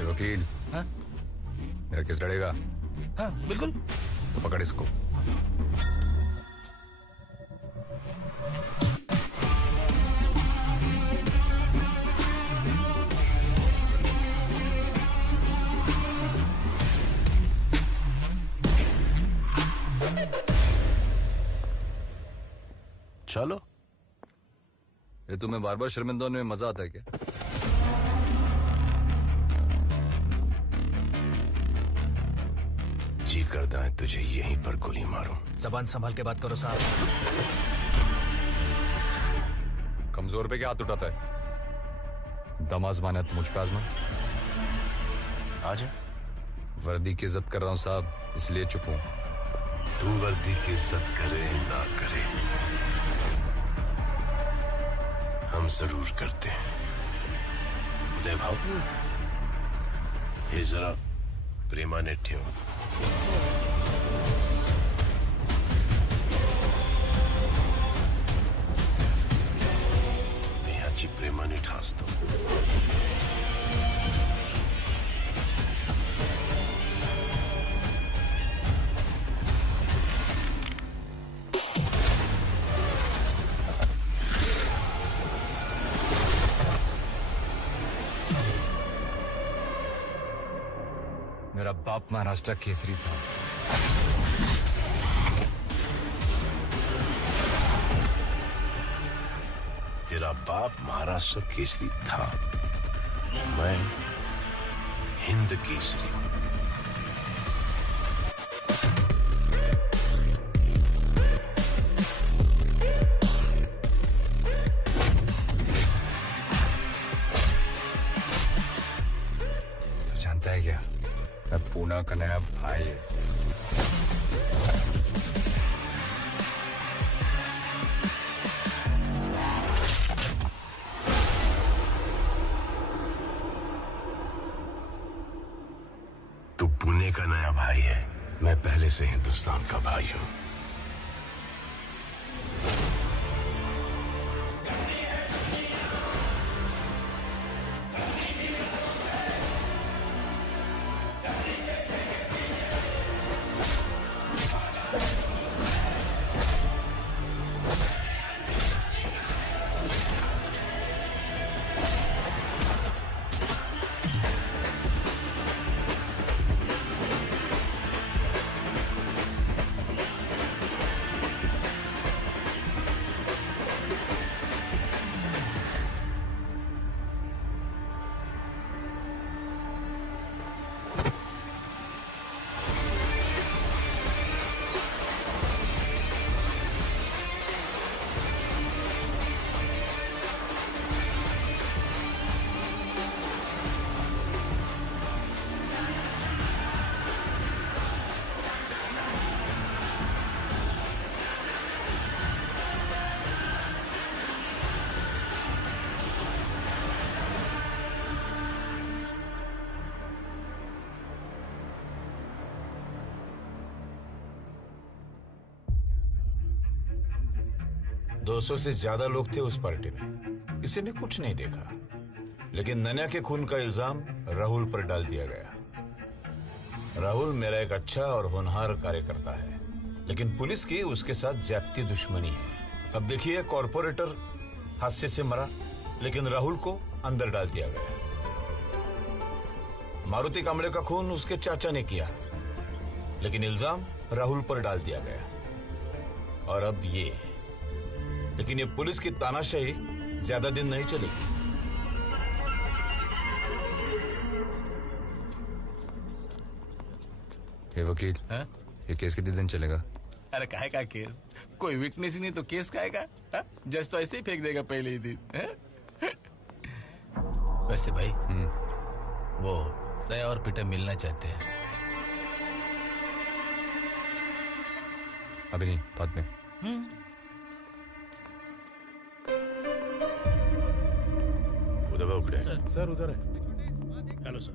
वकील। हाँ? मेरा केस लड़ेगा? हाँ बिल्कुल। तो पकड़ इसको। चलो। ये तुम्हें बार बार शर्मिंदा होने में मजा आता है क्या? जी करता है तुझे यहीं पर गोली मारूं। जबान संभाल के बात करो साहब। कमजोर पे क्या हाथ उठाता है? दम आजमाना तो मुझ पे आजमा। आजा। वर्दी की इज्जत कर रहा हूं साहब, इसलिए चुप हूं। तू वर्दी की इज्जत करे ना करे, हम जरूर करते हैं। उदय भाव, ये जरा प्रेमाने ठेव। ह्याची प्रेमाने ठासतो। मेरा बाप महाराष्ट्र केसरी था। तेरा बाप महाराष्ट्र केसरी था, मैं हिंद केसरी हूं। तो जानता है क्या, मैं पूना का नया भाई है। तू पुणे का नया भाई है, मैं पहले से हिंदुस्तान का भाई हूं। दो 200 से ज्यादा लोग थे उस पार्टी में, किसी ने कुछ नहीं देखा, लेकिन नन्या के खून का इल्जाम राहुल पर डाल दिया गया। राहुल मेरा एक अच्छा और होनहार कार्यकर्ता है, लेकिन पुलिस की उसके साथ ज्यादती दुश्मनी है। अब देखिए, कॉर्पोरेटर हादसे से मरा, लेकिन राहुल को अंदर डाल दिया गया। मारुति कांबळे का खून उसके चाचा ने किया, लेकिन इल्जाम राहुल पर डाल दिया गया। और अब ये, लेकिन ये पुलिस की तानाशाही ज्यादा दिन नहीं चलेगी। ये वकील, ये केस कितने दिन चलेगा? अरे काहे का केस? कोई विटनेस ही नहीं तो केस काहे का? जज तो ऐसे ही फेंक देगा पहले ही दिन। वैसे भाई, वो दया और पीटर मिलना चाहते हैं। अभी नहीं, बाद में। उधर सर उधर है। Hello sir.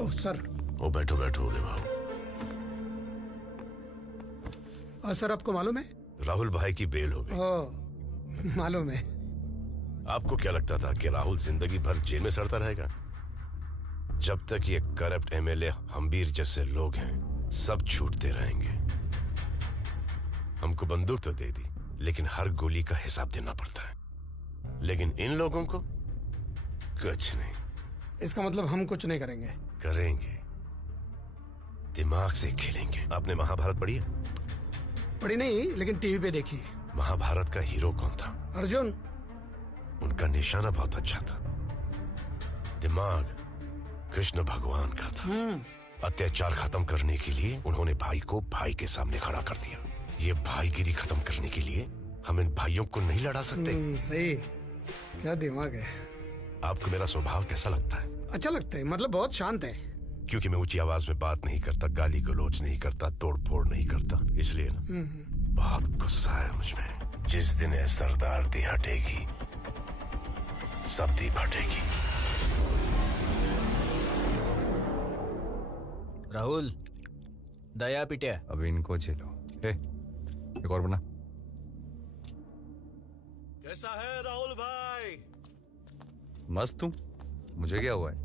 Oh sir. ओ बैठो बैठो उदय बाबू। सर आपको मालूम है, राहुल भाई की बेल हो गई। ओह मालूम है। आपको क्या लगता था कि राहुल जिंदगी भर जेल में सड़ता रहेगा? जब तक ये करप्ट एमएलए हम्बीर जैसे लोग हैं, सब छूटते रहेंगे। हमको बंदूक तो दे दी, लेकिन हर गोली का हिसाब देना पड़ता है। लेकिन इन लोगों को कुछ नहीं। इसका मतलब हम कुछ नहीं करेंगे? करेंगे, दिमाग से खेलेंगे। आपने महाभारत पढ़ी है? पढ़ी नहीं, लेकिन टीवी पे देखी। महाभारत का हीरो कौन था? अर्जुन। उनका निशाना बहुत अच्छा था। दिमाग कृष्ण भगवान का था। अत्याचार खत्म करने के लिए उन्होंने भाई को भाई के सामने खड़ा कर दिया। ये भाईगिरी खत्म करने के लिए हम इन भाइयों को नहीं लड़ा सकते। सही, क्या दिमाग है। आपको मेरा स्वभाव कैसा लगता है? अच्छा लगता है, मतलब बहुत शांत है। क्योंकि मैं ऊंची आवाज में बात नहीं करता, गाली गलौज नहीं करता, तोड़ फोड़ नहीं करता, इसलिए ना बहुत गुस्सा है मुझमें। जिस दिन ये सरदारदी हटेगी, सबदी फटेगी। राहुल, दया पिटिया। अब इनको झेलो। एक और बना। कैसा है राहुल भाई? मस्त हूँ। मुझे क्या हुआ है?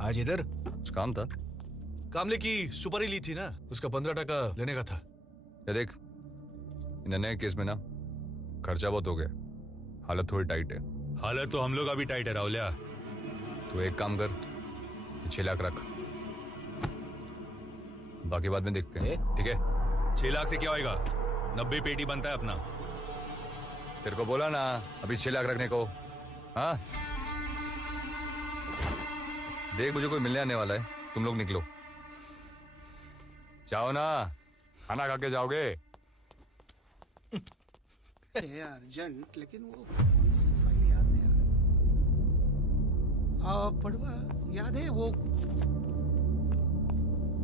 आज इधर कुछ काम था। कामले की सुपारी ली थी ना, उसका 15% लेने का था। ये देख, इन नए केस में ना खर्चा बहुत हो गया, हालत थोड़ी टाइट है। हालत तो हम लोग अभी टाइट है राहुलिया। तो एक काम कर, 6 लाख रख। बाकी बाद में देखते हैं, ठीक है? 6 लाख से क्या होएगा? 90 पेटी बनता है अपना। तेरे को बोला ना अभी 6 लाख रखने को। हाँ देख, मुझे कोई मिलने आने वाला है, तुम लोग निकलो। जाओ ना, खाना खा के जाओगे। अर्जेंट, लेकिन वो कौन सी फाइल याद नहीं आ रहा। पढ़वा याद है वो,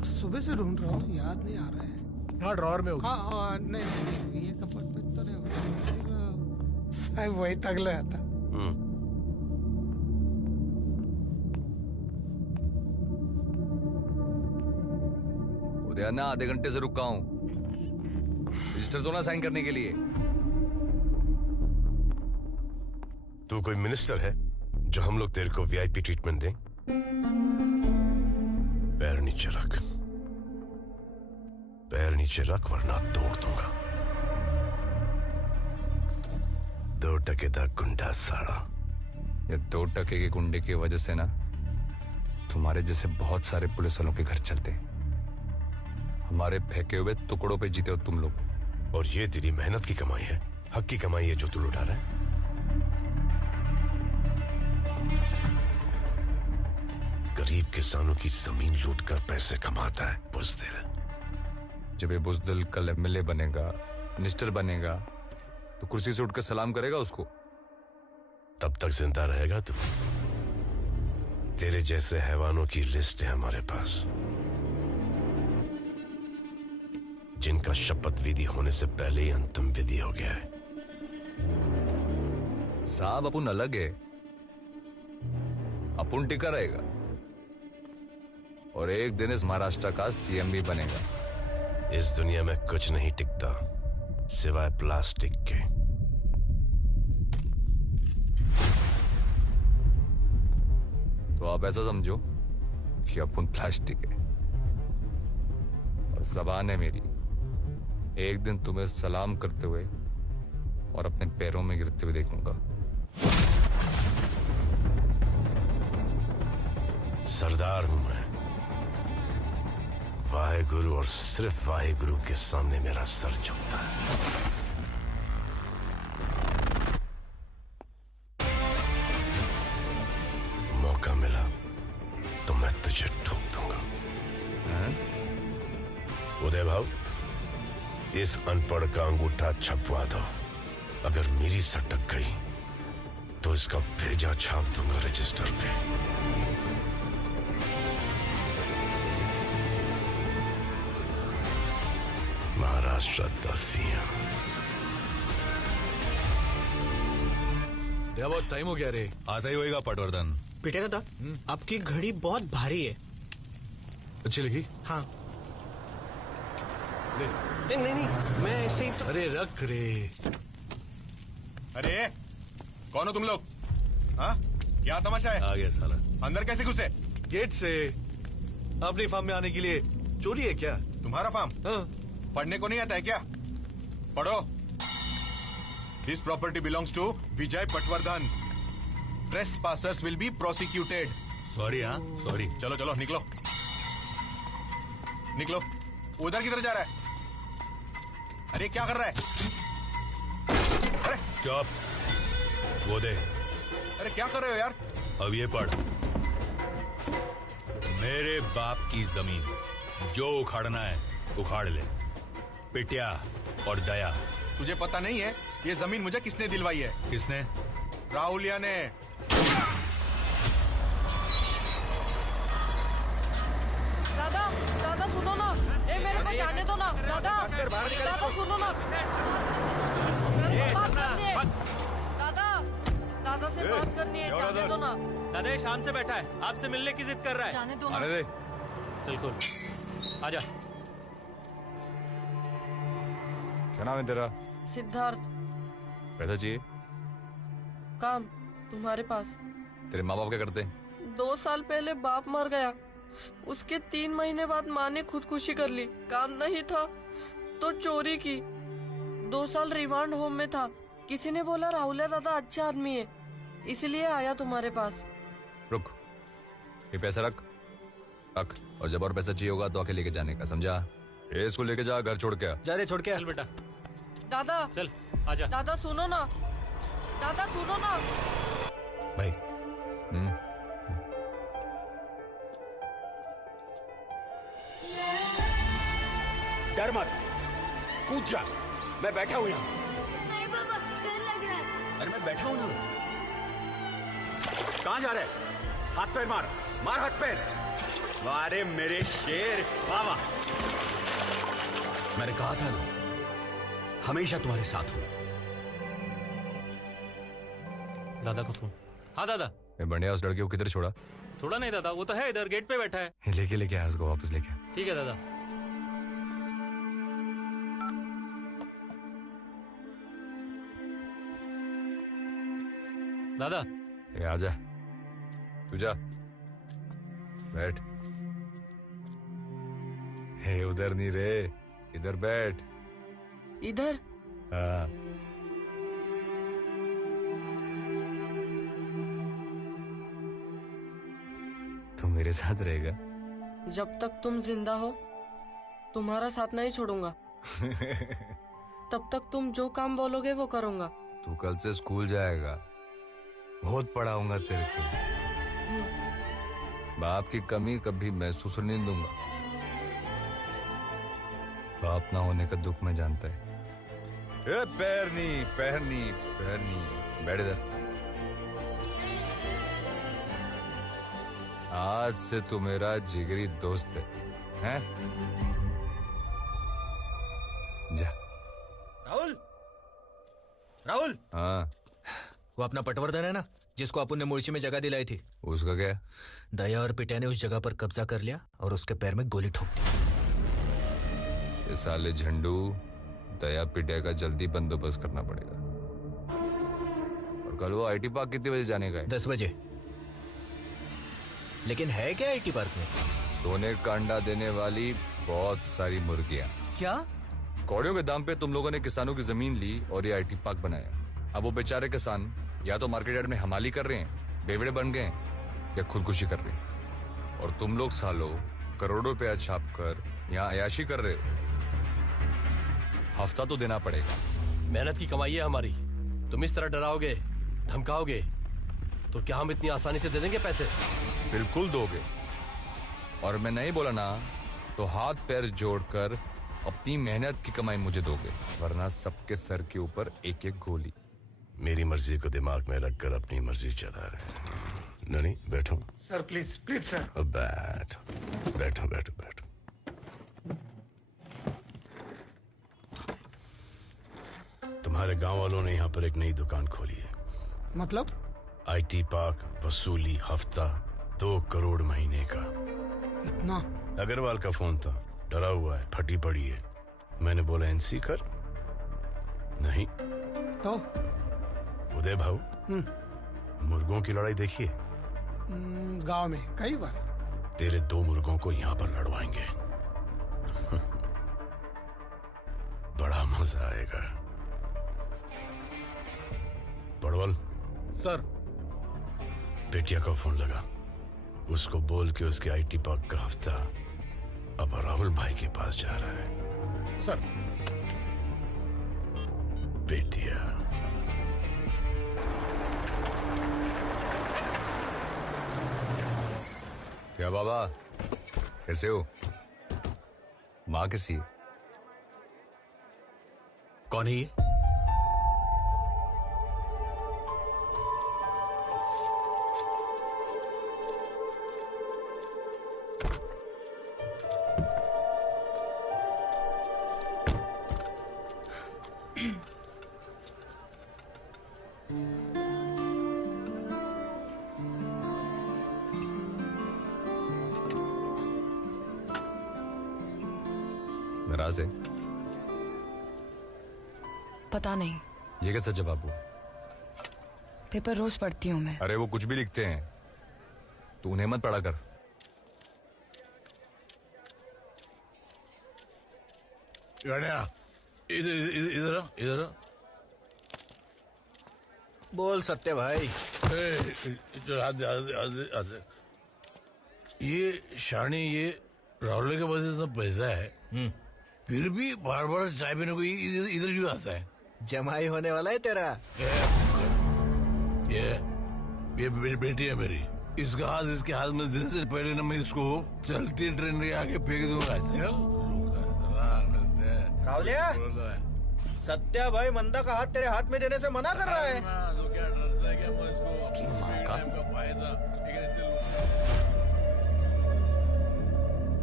सुबह से ढूंढ रहा हूँ, याद नहीं आ रहा है। हाँ ड्रॉअर में होगी। हाँ नहीं, ये कपट में तो नहीं होगा साहब, वही तगला आता। उदय ना आधे घंटे से रुका हूं, रजिस्टर तो ना साइन करने के लिए। तू कोई मिनिस्टर है जो हम लोग तेरे को वीआईपी ट्रीटमेंट दें? पैर नीचे रख, पैर नीचे रख वरना तोड़ दूंगा। 2 टके का गुंडा साड़ा। ये 2 टके के गुंडे की वजह से ना तुम्हारे जैसे बहुत सारे पुलिस वालों के घर चलते हैं। हमारे फेंके हुए टुकड़ों पे जीते हो तुम लोग। और ये तेरी मेहनत की कमाई है, हक की कमाई है जो तू लुटा रहा है। गरीब किसानों की जमीन लूटकर पैसे कमाता है बुज़दिल। जब ये बुज़दिल कल एमएलए बनेगा, मिनिस्टर बनेगा, तो कुर्सी से उठकर सलाम करेगा उसको? तब तक जिंदा रहेगा तू। तेरे जैसे हैवानों की लिस्ट है हमारे पास, जिनका शपथ विधि होने से पहले ही अंतिम विधि हो गया है। साहब अपन अलग है, अपन टिका रहेगा और एक दिन इस महाराष्ट्र का सीएम भी बनेगा। इस दुनिया में कुछ नहीं टिकता सिवाय प्लास्टिक के। तो आप ऐसा समझो कि अपन प्लास्टिक है और ज़बान है मेरी। एक दिन तुम्हें सलाम करते हुए और अपने पैरों में गिरते हुए देखूंगा। सरदार हूं मैं, वाहेगुरु और सिर्फ वाहेगुरु के सामने मेरा सर झुकता है। मौका मिला तो मैं तुझे ठोक दूंगा। उदय भाव, इस अनपढ़ का अंगूठा छपवा दो। अगर मेरी सटक गई तो इसका भेजा छाप दूंगा रजिस्टर पे। महाराष्ट्र का सीएम। बहुत टाइम हो गया रे। आता ही होएगा पटवर्धन। पीटे था, आपकी घड़ी बहुत भारी है। अच्छी लगी? हाँ। नहीं, मैं ऐसे ही तो। अरे रख रे। अरे कौन हो तुम लोग? हाँ क्या तमाशा है? आ गया साला। अंदर कैसे घुसे? गेट से। अपनी फार्म में आने के लिए चोरी है क्या? तुम्हारा फार्म? हाँ। पढ़ने को नहीं आता है क्या? पढ़ो। This property belongs to Vijay Patwardhan. Trespassers will be prosecuted. Sorry. हाँ सॉरी। चलो चलो निकलो निकलो। उधर किधर जा रहा है? अरे क्या कर रहा है? अरे चुप। वो दे। अरे क्या कर रहे हो यार? अब ये पढ़। मेरे बाप की जमीन जो उखाड़ना है उखाड़ ले। पिटिया और दया। तुझे पता नहीं है ये जमीन मुझे किसने दिलवाई है? किसने? राहुलिया ने। दादा सुनो ना, ए मेरे को जाने दो ना। दादा सुनो ना, बात करनी है। दादा से बात करनी है, जाने दो ना। दादा शाम से बैठा है, आपसे मिलने की जिद कर रहा है। जाने दो ना। आने दे। चल खोल, आजा। क्या नाम है तेरा? सिद्धार्थ। पैसा चाहिए? काम तुम्हारे पास। तेरे माँ बाप क्या करते हैं? 2 साल पहले बाप मर गया, उसके 3 महीने बाद माँ ने खुदकुशी कर ली। काम नहीं था तो चोरी की। 2 साल रिमांड होम में था। किसी ने बोला राहुल दादा अच्छा आदमी है, इसलिए आया तुम्हारे पास। रुक, ये पैसा रख, रख, और जब और पैसा चाहिए होगा तो आके लेके जाने का, समझा? इसको लेके जा, घर छोड़ के आ। जा रे, छोड़ के आ। चल बेटा दादा चल आजा। दादा सुनो ना, दादा सुनो ना। भाई डर मत, कूद जा, मैं बैठा हूं यहाँ। नहीं पापा, डर लग रहा है। अरे मैं बैठा हूं ना। कहां जा रहे? हाथ पैर मार, मार हाथ पैर। अरे मेरे शेर, वाह वाह। मैंने कहा था ना, हमेशा तुम्हारे साथ हूं। दादा का फोन। हाँ दादा। बढ़िया, उस लड़के को किधर छोड़ा? छोड़ा नहीं दादा, वो तो है इधर गेट पे बैठा है। लेके आया उसको, वापस लेके। ठीक है दादा। दादा ये आजा, तू जा, बैठ। हे उधर नहीं रे, इधर बैठ। इधर? हाँ। तू मेरे साथ रहेगा? जब तक तुम जिंदा हो तुम्हारा साथ नहीं छोड़ूंगा। तब तक तुम जो काम बोलोगे वो करूंगा। तू कल से स्कूल जाएगा, बहुत पढ़ाऊंगा तेरे को। बाप की कमी कभी महसूस नहीं दूंगा। बाप ना होने का दुख मैं जानता है। पैर नहीं, बैठ इधर। आज से तू मेरा जिगरी दोस्त है, हैं? जा। राहुल। हाँ। वो अपना पटवर्धन है ना, जिसको अपन ने मुर्शी में जगह दिलाई थी, उसका क्या? दया और पिटिया ने उस जगह पर कब्जा कर लिया और उसके पैर में गोली ठोक दी। ये साले झंडू दया पिटिया का जल्दी बंदोबस्त करना पड़ेगा। और कल वो आईटी पार्क कितने बजे जाने का है? 10 बजे। लेकिन है क्या आईटी पार्क में? सोने का अंडा देने वाली बहुत सारी मुर्गियां। क्या? कौड़ियों के दाम पे तुम लोगों ने किसानों की जमीन ली और ये आईटी पार्क बनाया। अब वो बेचारे किसान या तो मार्केट यार्ड में हमाली कर रहे हैं, बेवड़े बन गए हैं, या खुदकुशी कर रहे हैं। और तुम लोग सालों करोड़ों रुपया छाप कर यहाँ अयाशी कर रहे हो। हफ्ता तो देना पड़ेगा। मेहनत की कमाई है हमारी, तुम इस तरह डराओगे, धमकाओगे तो क्या हम इतनी आसानी से दे देंगे पैसे? बिल्कुल दोगे। और मैं नहीं बोला ना तो हाथ पैर जोड़कर अपनी मेहनत की कमाई मुझे दोगे, वरना सबके सर के ऊपर एक एक गोली। मेरी मर्जी को दिमाग में रखकर अपनी मर्जी चला रहे। नहीं, बैठो सर, प्लीज प्लीज सर। अब बैठो। तुम्हारे गांव वालों ने यहाँ पर एक नई दुकान खोली है। मतलब? आईटी पार्क, वसूली हफ्ता 2 करोड़ महीने का। इतना? अग्रवाल का फोन था, डरा हुआ है, फटी पड़ी है। मैंने बोला एनसी कर, नहीं तो उदय भाऊ, मुर्गों की लड़ाई देखिए। गांव में कई बार। तेरे 2 मुर्गों को यहाँ पर लड़वाएंगे। बड़ा मजा आएगा। पड़वल सर। बेटिया का फोन लगा, उसको बोल के उसके आईटी पार्क का हफ्ता अब राहुल भाई के पास जा रहा है। सर। बेटिया, क्या बाबा, कैसे हो? माँ कैसी है? कौन है ये? नाराज है? पता नहीं। ये कैसा जवाब हुआ? पेपर रोज पढ़ती हूँ मैं। अरे वो कुछ भी लिखते हैं, तू उन्हें मत पढ़ा कर। इधर बोल सत्य भाई। ये शानी, ये राहुल के पास इतना पैसा है, फिर भी बार बार चाय पीने को इधर क्यों आता है? जमाई होने वाला है तेरा। ये बेटी है मेरी, इसका हाथ इसके हाथ में देने से पहले ना मैं इसको चलती ट्रेन के आगे फेंक दूंगा। राहुलिया, सत्या भाई मंदा का हाथ तेरे हाथ में देने से मना कर रहा है। तो क्या डरता है क्या मैं इसको? इसकी माँ का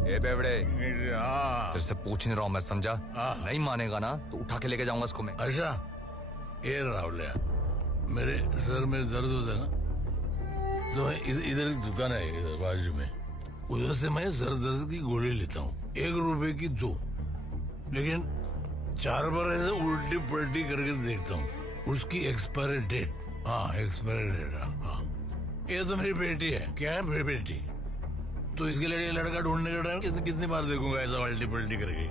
ए बेवड़े, तेरे से पूछ नहीं रहा हूँ मैं, समझा? नहीं मानेगा ना तो उठा के लेके जाऊंगा इसको मैं। अच्छा, ये राहुलिया, मेरे सर में दर्द होता है ना, तो इधर एक दुकान है इधर बाजू में, उधर से मैं सर दर्द की गोली लेता हूँ, 1 रुपए की 2, लेकिन 4 बार ऐसे उल्टी पलटी करके देखता हूँ, उसकी एक्सपायरी डेट, हाँ एक्सपायरी डेट, हाँ। ये तो मेरी बेटी है। क्या है मेरी बेटी? तो इसके लिए लड़का ढूंढने का टाइम कितनी बार देखूंगा ऐसा उल्टी पलटी करके?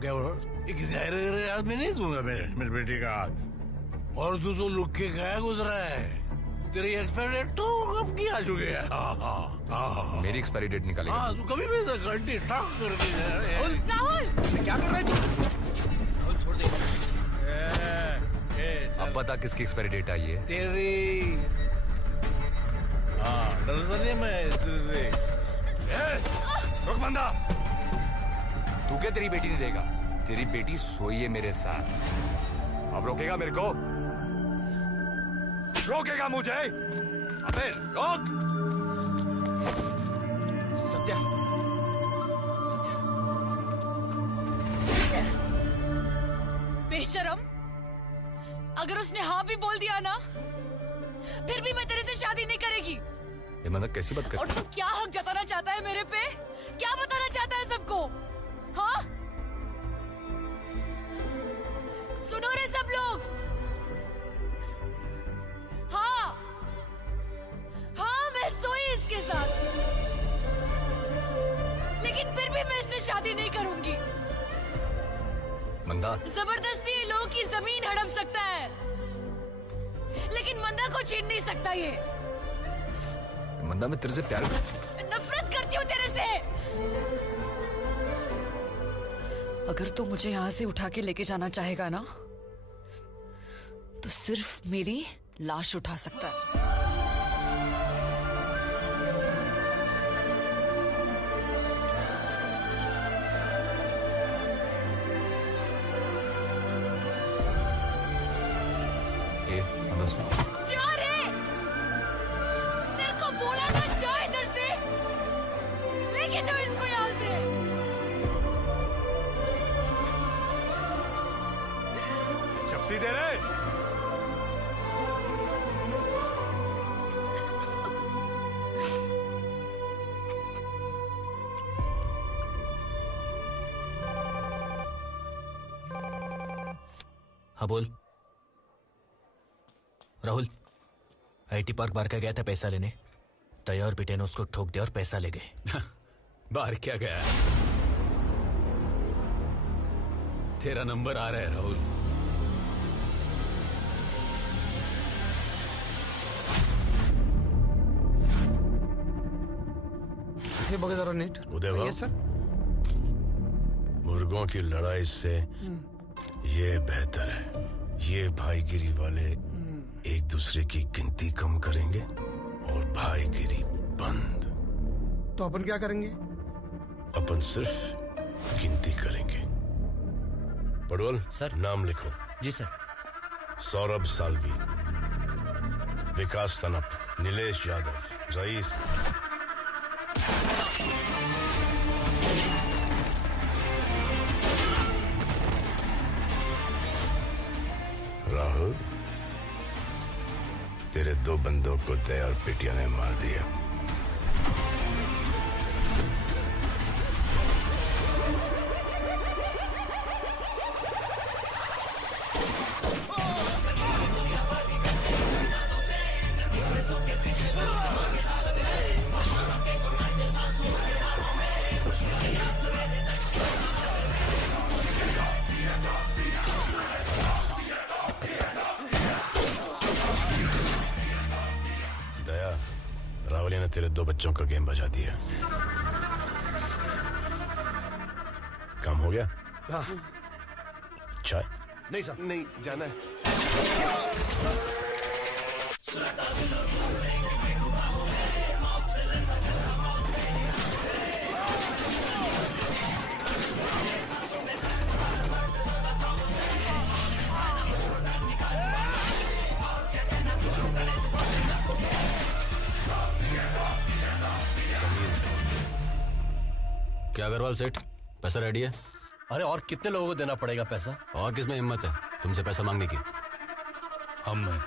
क्या बोल? ये किसी हाथ में नहीं दूंगा मेरी बेटी का हाथ। और तू तो लुक के गया गुजरा है, तेरी एक्सपायरी डेट तो कब की आ चुकी है? मेरी एक्सपायरी डेट निकालेगा? हाँ, तू कभी भी घंटी टाक करके। राहुल, क्या कर रहा है तू? राहुल छोड़ दे। अब बता किसकी एक्सपायरी डेट आई है? तेरी। हाँ, डरता नहीं मैं तेरे से। रुक बंदा, तू क्या तेरी बेटी नहीं देगा? तेरी बेटी सोई है मेरे साथ। अब रोकेगा मेरे को? रोकेगा मुझे? अबे रोक! सत्या, बेशरम, अगर उसने हाँ भी बोल दिया ना, फिर भी मैं तेरे से शादी नहीं करेगी। ये मतलब कैसी बात कर? और तू क्या हक जताना चाहता है मेरे पे? क्या बताना चाहता है सबको? हाँ, सुनो रे सब लोग। हाँ हाँ, मैं सोई इसके साथ, लेकिन फिर भी मैं इससे शादी नहीं करूंगी। मंदा, जबरदस्ती लोगों की जमीन हड़प सकता है, लेकिन मंदा को छीन नहीं सकता ये। मंदा, मैं तेरे से प्यार नफरत करती हूँ तेरे से। अगर तू मुझे यहाँ से उठा के लेके जाना चाहेगा ना, तो सिर्फ मेरी लाश उठा सकता है। जा रे, तेरे को बोला ना, जा इधर से, लेके जाओ इसको यहाँ से। चपटी दे रहे। हाँ बोल। राहुल, आईटी पार्क बार का गया था पैसा लेने, तैयार और बेटे ने उसको ठोक दिया और पैसा ले गए। बाहर क्या गया? तेरा नंबर आ रहा है राहुल। हे बघा जरा नीट। उदय भाऊ, यस सर। मुर्गों की लड़ाई से ये बेहतर है, ये भाईगिरी वाले एक दूसरे की गिनती कम करेंगे और भाईगिरी बंद। तो अपन क्या करेंगे? अपन सिर्फ गिनती करेंगे। पड़वल सर, नाम लिखो। जी सर। सौरभ सालवी, विकास सनप, नीलेश यादव, रईस। राहुल, तेरे 2 बंदों को दया और पिटिया ने मार दिया। मैंने तेरे 2 बच्चों का गेम बजा दिया। काम हो गया? हाँ। चाय? नहीं साहब, नहीं जाना है। क्या अग्रवाल सेठ, पैसा रेडी है? अरे और कितने लोगों को देना पड़ेगा पैसा? और किसमें हिम्मत है तुमसे पैसा मांगने की? हम में।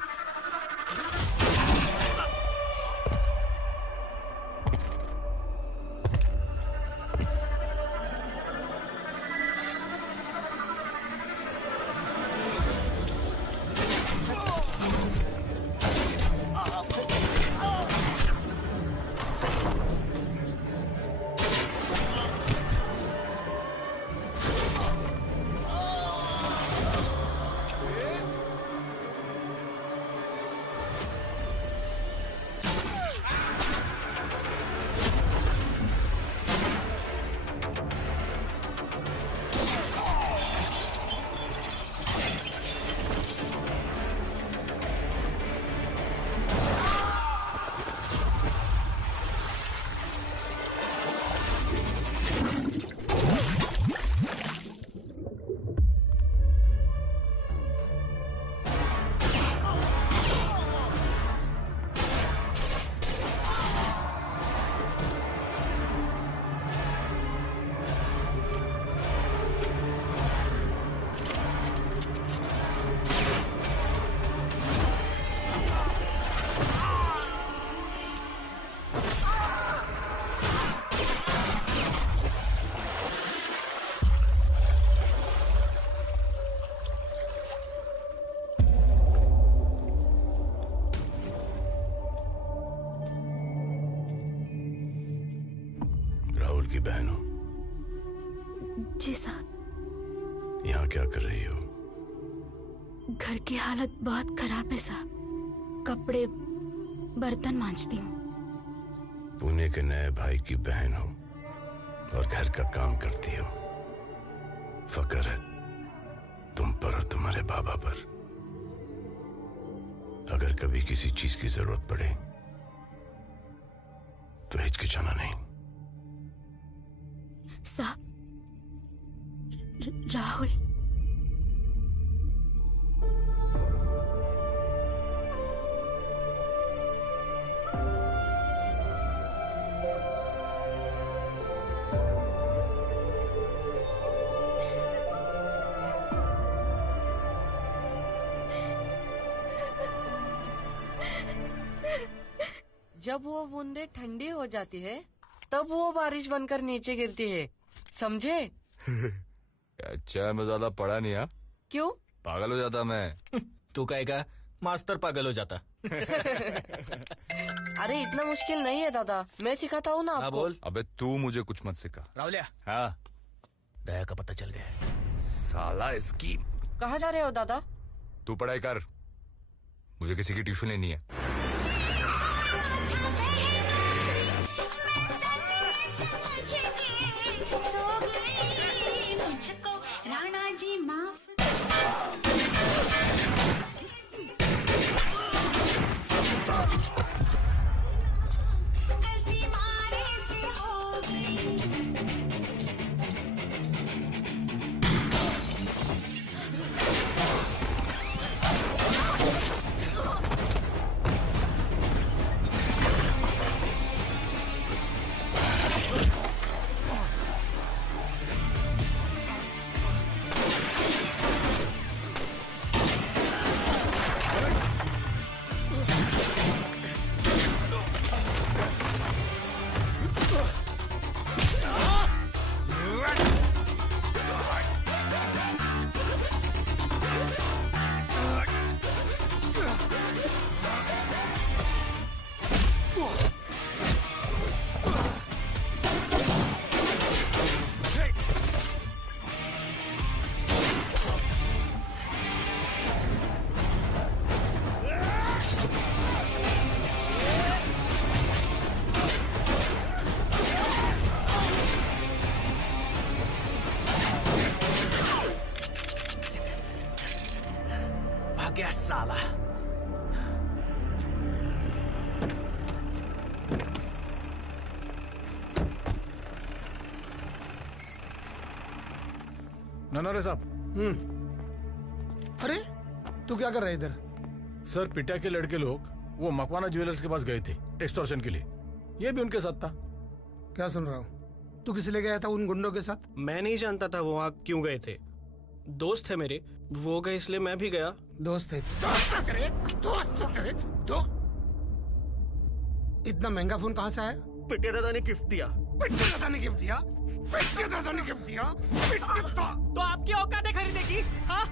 की बहन हो? जी साहब। यहाँ क्या कर रही हो? घर की हालत बहुत खराब है साहब, कपड़े बर्तन मांजती हूँ। पुणे के नए भाई की बहन हो और घर का काम करती हो। फकर है तुम पर और तुम्हारे बाबा पर। अगर कभी किसी चीज की जरूरत पड़े तो हिचकिचाना नहीं। साहब, राहुल जब वो बूंदे ठंडी हो जाती है तब वो बारिश बनकर नीचे गिरती है, समझे? अच्छा, मैं ज्यादा पढ़ा नहीं। हाँ, क्यों? पागल हो जाता मैं। तू कहेगा मास्टर पागल हो जाता। अरे इतना मुश्किल नहीं है दादा, मैं सिखाता हूँ ना आपको। बोल। अबे तू मुझे कुछ मत सिखा। राहुलिया, हाँ, दया का पता चल गया। साला इसकी। कहाँ जा रहे हो दादा? तू पढ़ाई कर, मुझे किसी की ट्यूशन लेनी है। राणा जी माफ। ननारे साहब। अरे तू क्या कर रहा है इधर? सर पिटिया के लड़के लोग वो मकवाना ज्वेलर्स के पास गए थे एक्सटॉर्शन के लिए, ये भी उनके साथ था। क्या सुन रहा हूँ? तू किस लिए गया था उन गुंडों के साथ? मैं नहीं जानता था वो वहाँ क्यों गए थे। दोस्त थे मेरे, वो गए इसलिए मैं भी गया। दोस्त थे? इतना महंगा फोन कहाँ से आया? पिटिया दादा ने गिफ्ट दिया। पिटिया दादा ने गिफ्ट दिया? पिटिया दादा ने गिफ्ट दिया? तो आपकी औकात है खरीदने की? हाँ,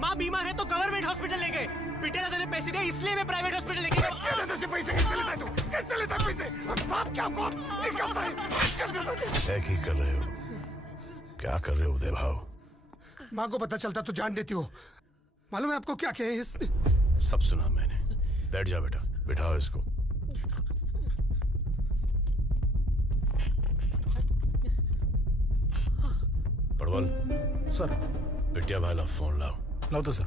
माँ बीमार है तो गवर्नमेंट हॉस्पिटल ले गए। पिटिया दादा ने पैसे दिए इसलिए मैं प्राइवेट हॉस्पिटल लेके गया। पिटिया दादा से पैसे कैसे लेता है तू? कैसे लेता है पैसे? और बाप क्या को निकलता है? क्या की कर रहे हो? क्या कर रहे हो उदय भाव? माँ को पता चलता तो जान देती हो। मालूम है आपको क्या कहे इसने? सब सुना मैंने। बैठ जा बेटा, बिठाओ इसको। पड़वल सर। पिटिया भाई ला फोन लाओ। लाओ तो सर।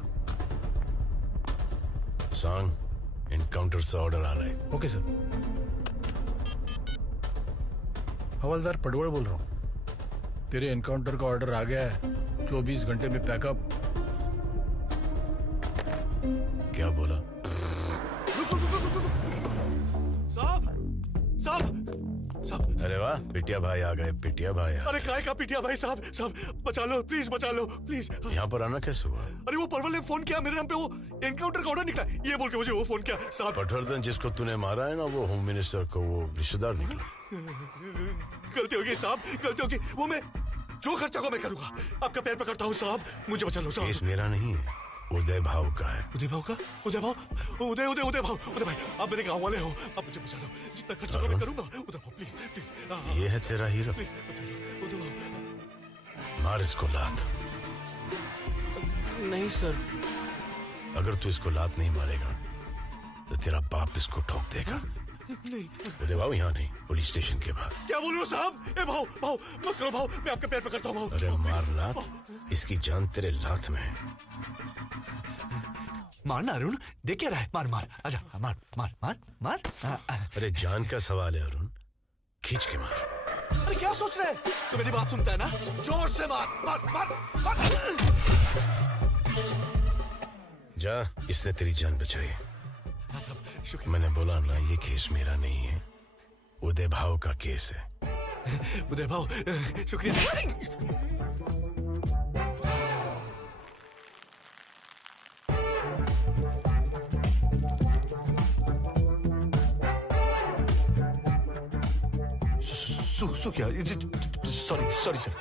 सांग एनकाउंटर से ऑर्डर आ रहा है। Okay sir. हवलदार पडवल बोल रहा हूँ। तेरे एनकाउंटर का ऑर्डर आ गया है, 24 घंटे में पैकअप। क्या बोला? साहब। अरे वाह, पिटिया भाई आ गए। पिटिया भाई आ अरे काय का पिटिया भाई? साहब बचा लो प्लीज, बचा लो प्लीज। यहाँ पर आना कैसे हुआ? अरे वो परवल ने फोन किया मेरे नाम पे, वो एनकाउंटर का ऑर्डर निकला ये बोल के मुझे वो फोन किया साहब। पटवर्धन जिसको तूने मारा है ना, वो होम मिनिस्टर को वो रिश्तेदार निकला। गलती होगी साहब, गलती होगी। वो मैं जो खर्चा को मैं करूंगा। आपका पैर पकड़ता हूँ साहब, मुझे बचा लो साहब। केस मेरा नहीं है, उदय भाव का है। उदय भाव का? उदय भाव? उदय भाई, आप मेरे गांव वाले हो, आप मुझे बचा लो। जितना खर्चा मैं करूंगा। उदय भाव प्लीज प्लीज। ये है तेरा हीरो? प्लीज बचा लो उदय भाव। मार इसको लात। नहीं सर। अगर तू इसको लात नहीं मारेगा तो तेरा बाप इसको ठोक देगा। नहीं उदय भाव यहाँ नहीं, पुलिस स्टेशन के बाहर। क्या बोल रहे हो साहब? ए भाव मत करो भाव, मैं आपका पैर पकड़ता हूँ। अरे मार लात, इसकी जान तेरे लात में है। मारना अरुण, देख क्या रहा है? मार मार, आजा, मार मार मार मार। अरे जान का सवाल है अरुण, खींच के मार। अरे क्या सोच रहे हैं? तो मेरी बात सुनता है ना? जोर से मार मार मार मार। जा, इसने तेरी जान बचाई। हाँ साहब, शुक्रिया। मैंने बोला ना, ये केस मेरा नहीं है, उदय भाव का केस है। उदय भाव शुक्रिया। Sorry sir.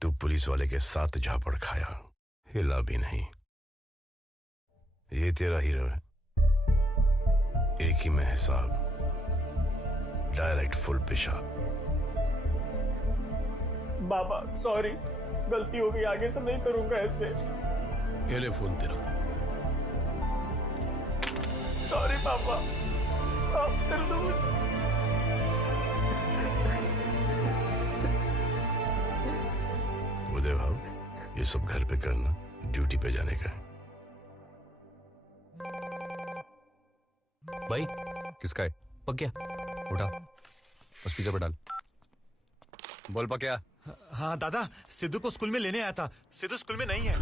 तू पुलिस वाले के साथ झापड़ खाया, हिला भी नहीं। ये तेरा हीरो है, एक ही में हिसाब, डायरेक्ट फुल पेशाब। बाबा सॉरी, गलती हो गई, आगे से नहीं करूंगा ऐसे। ये ले फोन तेरा। सॉरी पापा, आप कर दो। उदय भाव, ये सब घर पे करना, ड्यूटी पे जाने का है। भाई किसका है? पक्या उठा, स्पीकर पे डाल। बोल पक्या। हाँ दादा, सिद्धू को स्कूल में लेने आया था। सिद्धू स्कूल में नहीं है।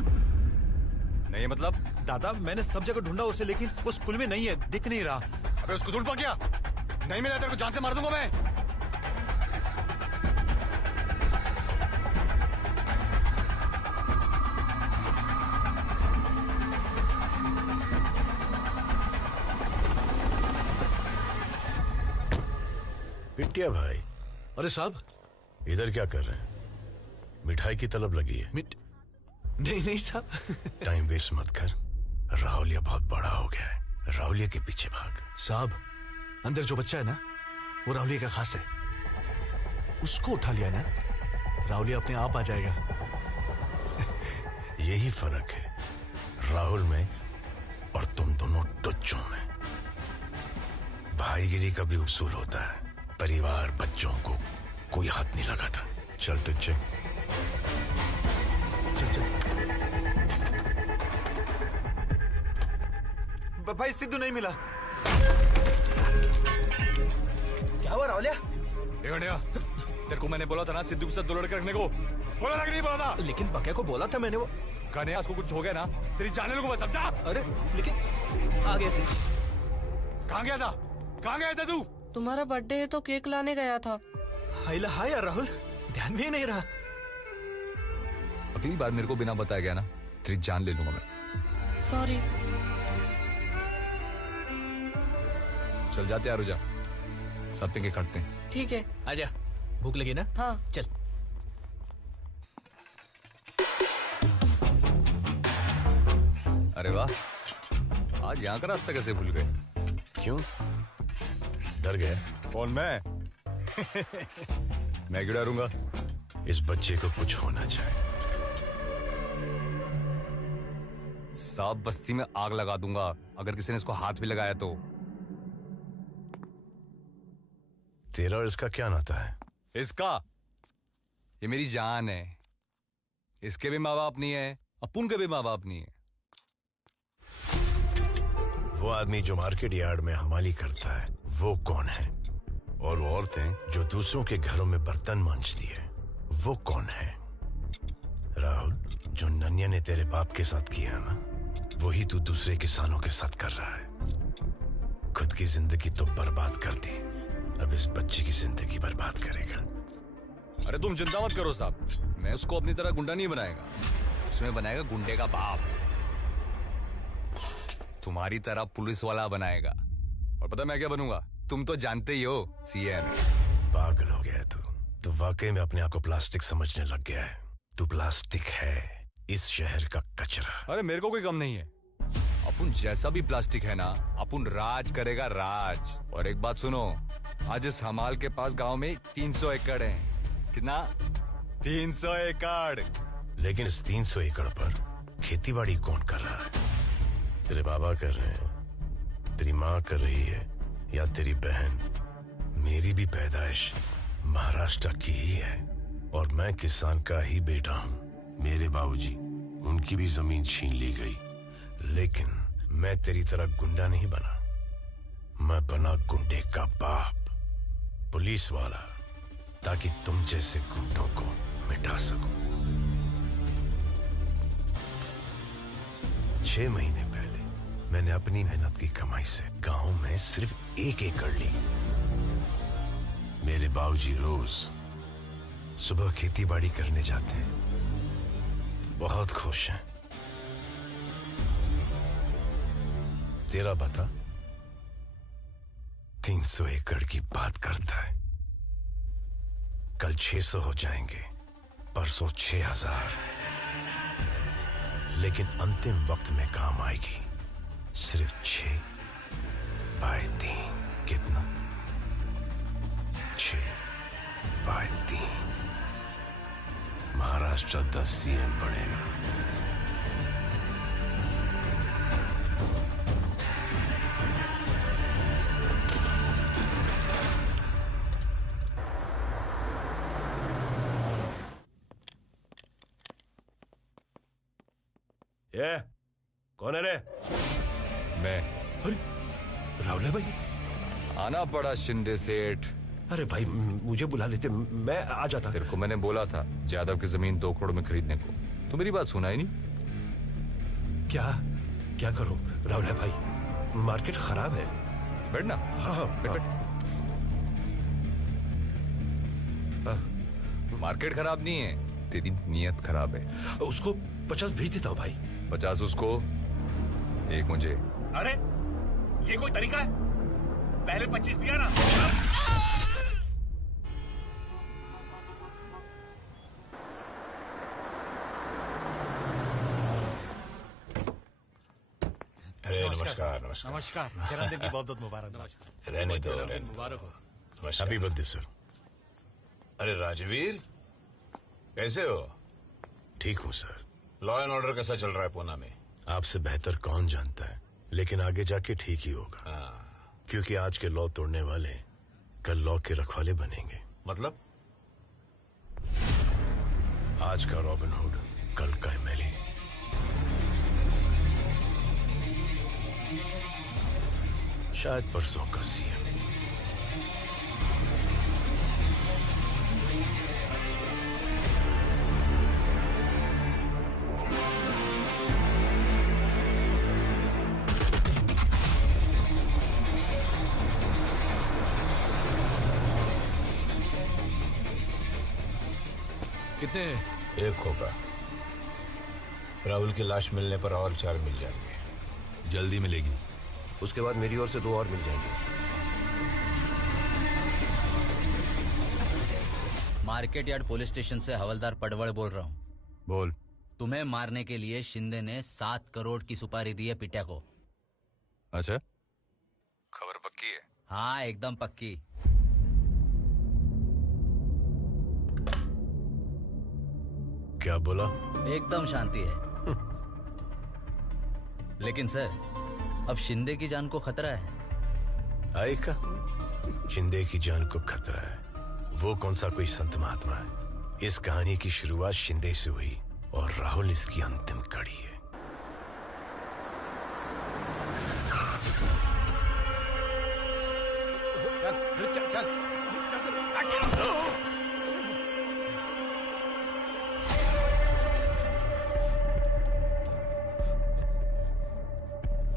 नहीं मतलब? दादा मैंने सब जगह ढूंढा उसे, लेकिन वो स्कूल में नहीं है, दिख नहीं रहा। अबे उसको ढूंढ पक्या, नहीं मिला तेरे को जान से मार दूंगा मैं। पिटिया भाई। अरे साहब, इधर क्या कर रहे हैं? मिठाई की तलब लगी है? नहीं नहीं साहब। टाइम वेस्ट मत कर, राहुलिया बहुत बड़ा हो गया है, राहुलिया के पीछे भाग। साहब, अंदर जो बच्चा है ना, वो राहुलिया का खास है। उसको उठा लिया ना, राहुलिया अपने आप आ जाएगा। यही फर्क है राहुल में और तुम दोनों टुच्चों में। भाईगिरी का भी उसूल होता है, परिवार बच्चों को कोई हाथ नहीं लगाता। चल टुच्चे, चल चल। भाई सिद्धू नहीं मिला। क्या हुआ राहुलिया? तेरे को मैंने बोला था ना सिद्धू के साथ 2 लड़के रखने को, बोला था कि नहीं बोला था? लेकिन पक्या को बोला था मैंने। वो कन्हैया को कुछ हो गया ना, तेरी जाने को मैं समझा। अरे लेकिन आगे से कहाँ गया था? कहाँ गया था तू? तुम्हारा बर्थडे है तो केक लाने गया था। हाय यार राहुल, ध्यान में ही नहीं रहा। अगली बार मेरे को बिना बताया गया ना, तेरी जान ले लूंगा मैं। सॉरी। चल जाते यार, रुजा सब पे के काटते हैं। ठीक है। आजा, भूख लगी ना? हाँ चल। अरे वाह, आज यहाँ का रास्ता कैसे भूल गए? क्यों? डर गए? कौन मैं? मैं क्यों डरूंगा? इस बच्चे को कुछ होना चाहिए। सब बस्ती में आग लगा दूंगा अगर किसी ने इसको हाथ भी लगाया तो। तेरा और इसका क्या नाता है? इसका? ये मेरी जान है। इसके भी माँ बाप नहीं है, अपुन के भी माँ बाप नहीं है। वो आदमी जो मार्केट यार्ड में हमाली करता है वो कौन है? और वो औरतें जो दूसरों के घरों में बर्तन मांजती है वो कौन है? राहुल, जो नन्या ने तेरे बाप के साथ किया ना, वही तू दूसरे किसानों के साथ कर रहा है। खुद की जिंदगी तो बर्बाद कर दी, अब इस बच्चे की जिंदगी बर्बाद करेगा। अरे तुम चिंता मत करो साहब, मैं उसको अपनी तरह गुंडा नहीं बनाएगा, उसमें बनाएगा गुंडे का बाप। तुम्हारी तरह पुलिस वाला बनाएगा। और पता मैं क्या बनूंगा? तुम तो जानते ही हो, सीएम। पागल हो गया है तू वाकई में अपने आप को प्लास्टिक समझने लग गया है। तू प्लास्टिक है, इस शहर का कचरा। अरे मेरे को कोई कम नहीं है। अपुन जैसा भी प्लास्टिक है ना, अपुन राज करेगा राज। और एक बात सुनो, आज इस हमाल के पास गांव में 300 एकड़ है। कितना? 300 एकड़। लेकिन इस 300 एकड़ पर खेतीबाड़ी कौन कर रहा है? तेरे बाबा कर रहे हैं, तेरी माँ कर रही है, या तेरी बहन? मेरी भी पैदाइश महाराष्ट्र की ही है और मैं किसान का ही बेटा हूँ। मेरे बाबूजी, उनकी भी जमीन छीन ली गई, लेकिन मैं तेरी तरह गुंडा नहीं बना। मैं बना गुंडे का बाप, पुलिस वाला, ताकि तुम जैसे गुंडों को मिटा सकूं। 6 महीने पहले मैंने अपनी मेहनत की कमाई से गांव में सिर्फ 1 एकड़ ली। मेरे बाबूजी रोज सुबह खेती बाड़ी करने जाते हैं, बहुत खुश हैं। तेरा बता 300 एकड़ की बात करता है। कल 600 हो जाएंगे, परसों 6000, लेकिन अंतिम वक्त में काम आएगी सिर्फ 6/3। कितना? 6/3। महाराष्ट्र 10 सीएम बढ़ेगा। ये कौन है रे? मैं। अरे राहुल है भाई। आना पड़ा शिंदे सेठ। अरे भाई मुझे बुला लेते, मैं आ जाता। तेरे को मैंने बोला था जादव की जमीन 2 करोड़ में खरीदने को, तो मेरी बात सुना ही नहीं। क्या करूं राहुल है भाई, मार्केट खराब है। बैठना। हाँ बैठ। मार्केट खराब नहीं है, तेरी नीयत खराब है। उसको 50 भेज देता हूँ भाई। 50 उसको, 1 मुझे। अरे ये कोई तरीका है? पहले 25 दिया ना। अरे नमस्कार। नमस्कार। जन्मदिन की बहुत बहुत मुबारक। रहने दो। मुबारक हो। Happy birthday sir. अरे राजवीर, कैसे हो? ठीक हूँ सर। लॉ एंड ऑर्डर कैसा चल रहा है पूना में? आपसे बेहतर कौन जानता है, लेकिन आगे जाके ठीक ही होगा। क्योंकि आज के लॉ तोड़ने वाले कल लॉ के रखवाले बनेंगे। मतलब? आज का रॉबिन हुड कल का एमएलए। शायद परसों का सीएम। कितने हैं? एक होगा। राहुल की लाश मिलने पर और 4 मिल जाएंगे। जल्दी मिलेगी। उसके बाद मेरी ओर से 2 और मिल जाएंगे। मार्केट यार्ड पुलिस स्टेशन से हवलदार पडवल बोल रहा हूँ। बोल। तुम्हें मारने के लिए शिंदे ने 7 करोड़ की सुपारी दी है पिट्या को। अच्छा, खबर पक्की है? हाँ, एकदम पक्की। क्या बोला? एकदम शांति है। लेकिन सर, अब शिंदे की जान को खतरा है। आए का? शिंदे की जान को खतरा है? वो कौन सा कोई संत महात्मा है? इस कहानी की शुरुआत शिंदे से हुई और राहुल इसकी अंतिम कड़ी है।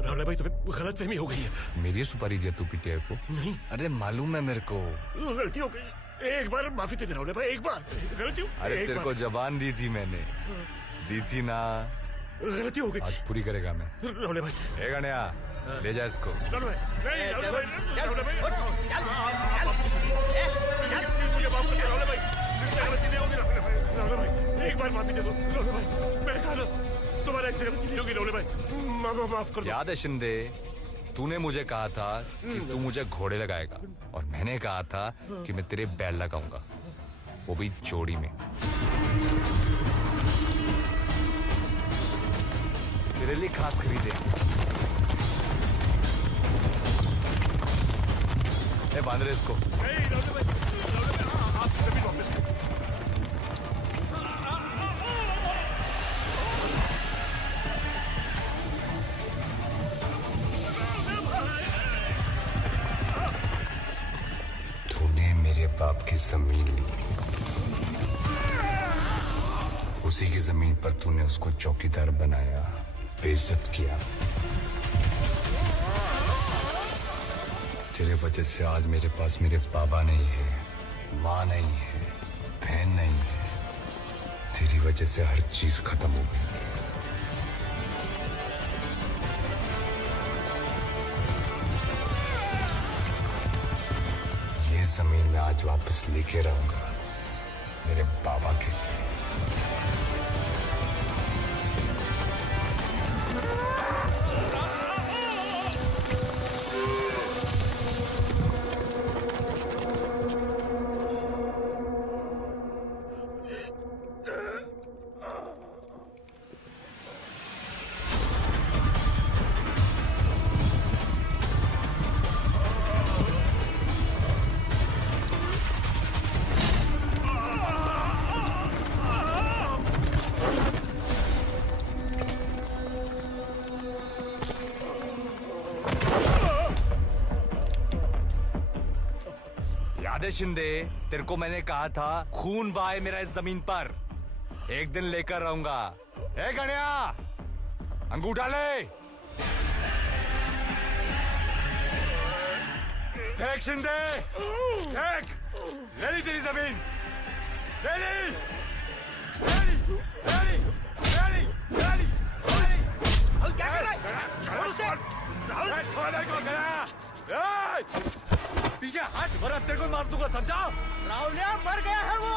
राहुल भाई, तुम्हें गलतफहमी हो गई है। मेरी सुपारी दिया तू पीटीआई को? नहीं। अरे मालूम है मेरे को। गलती हो गई। एक बार माफी दे दे राहुल भाई, एक बार। गलती हो। अरे तेरे को जबान दी थी मैंने, दी थी ना। गलती हो गई। आज पूरी करेगा मैं। राहुल भाई। ए गणिया, ले जा इसको। राहुल भाई, नहीं राहुल भाई, राहुल भाई, राहुल भाई, गलती नहीं होगी राहुल भाई, एक बार माफी दे दो राहुल भाई। मैंने कहा ना, तुम्हारा ऐसे गलती नहीं होगी राहुल भाई, माफ कर दो। याद है शिंदे, तूने मुझे कहा था कि तू मुझे घोड़े लगाएगा और मैंने कहा था कि मैं तेरे बैल लगाऊंगा, वो भी जोड़ी में। तेरे लिए खास खरीदे। ए, बांध रहे इसको। तूने मेरे बाप की जमीन ली, उसी की जमीन पर तूने उसको चौकीदार बनाया, बेइज्जत किया। तेरे वजह से आज मेरे पास मेरे बाबा नहीं है, माँ नहीं है, बहन नहीं है। तेरी वजह से हर चीज खत्म हो गई। ये जमीन मैं आज वापस लेके रहूंगा मेरे बाबा के लिए। शिंदे, तेरे को मैंने कहा था खून बहाए मेरा इस जमीन पर, एक दिन लेकर रहूंगा। ए गणिया, अंगूठा ले। फेंक शिंदे, फेंक। ले ली तेरी जमीन, ले ली, ले ली, ले ली, ले ली, ले ली, ले ली। क्या कर रहा है? छोड़ उसे। छोड़ को गया। पीछे हट, वरना तेरे को मार दूंगा, समझा? राहुलिया मर गया है वो।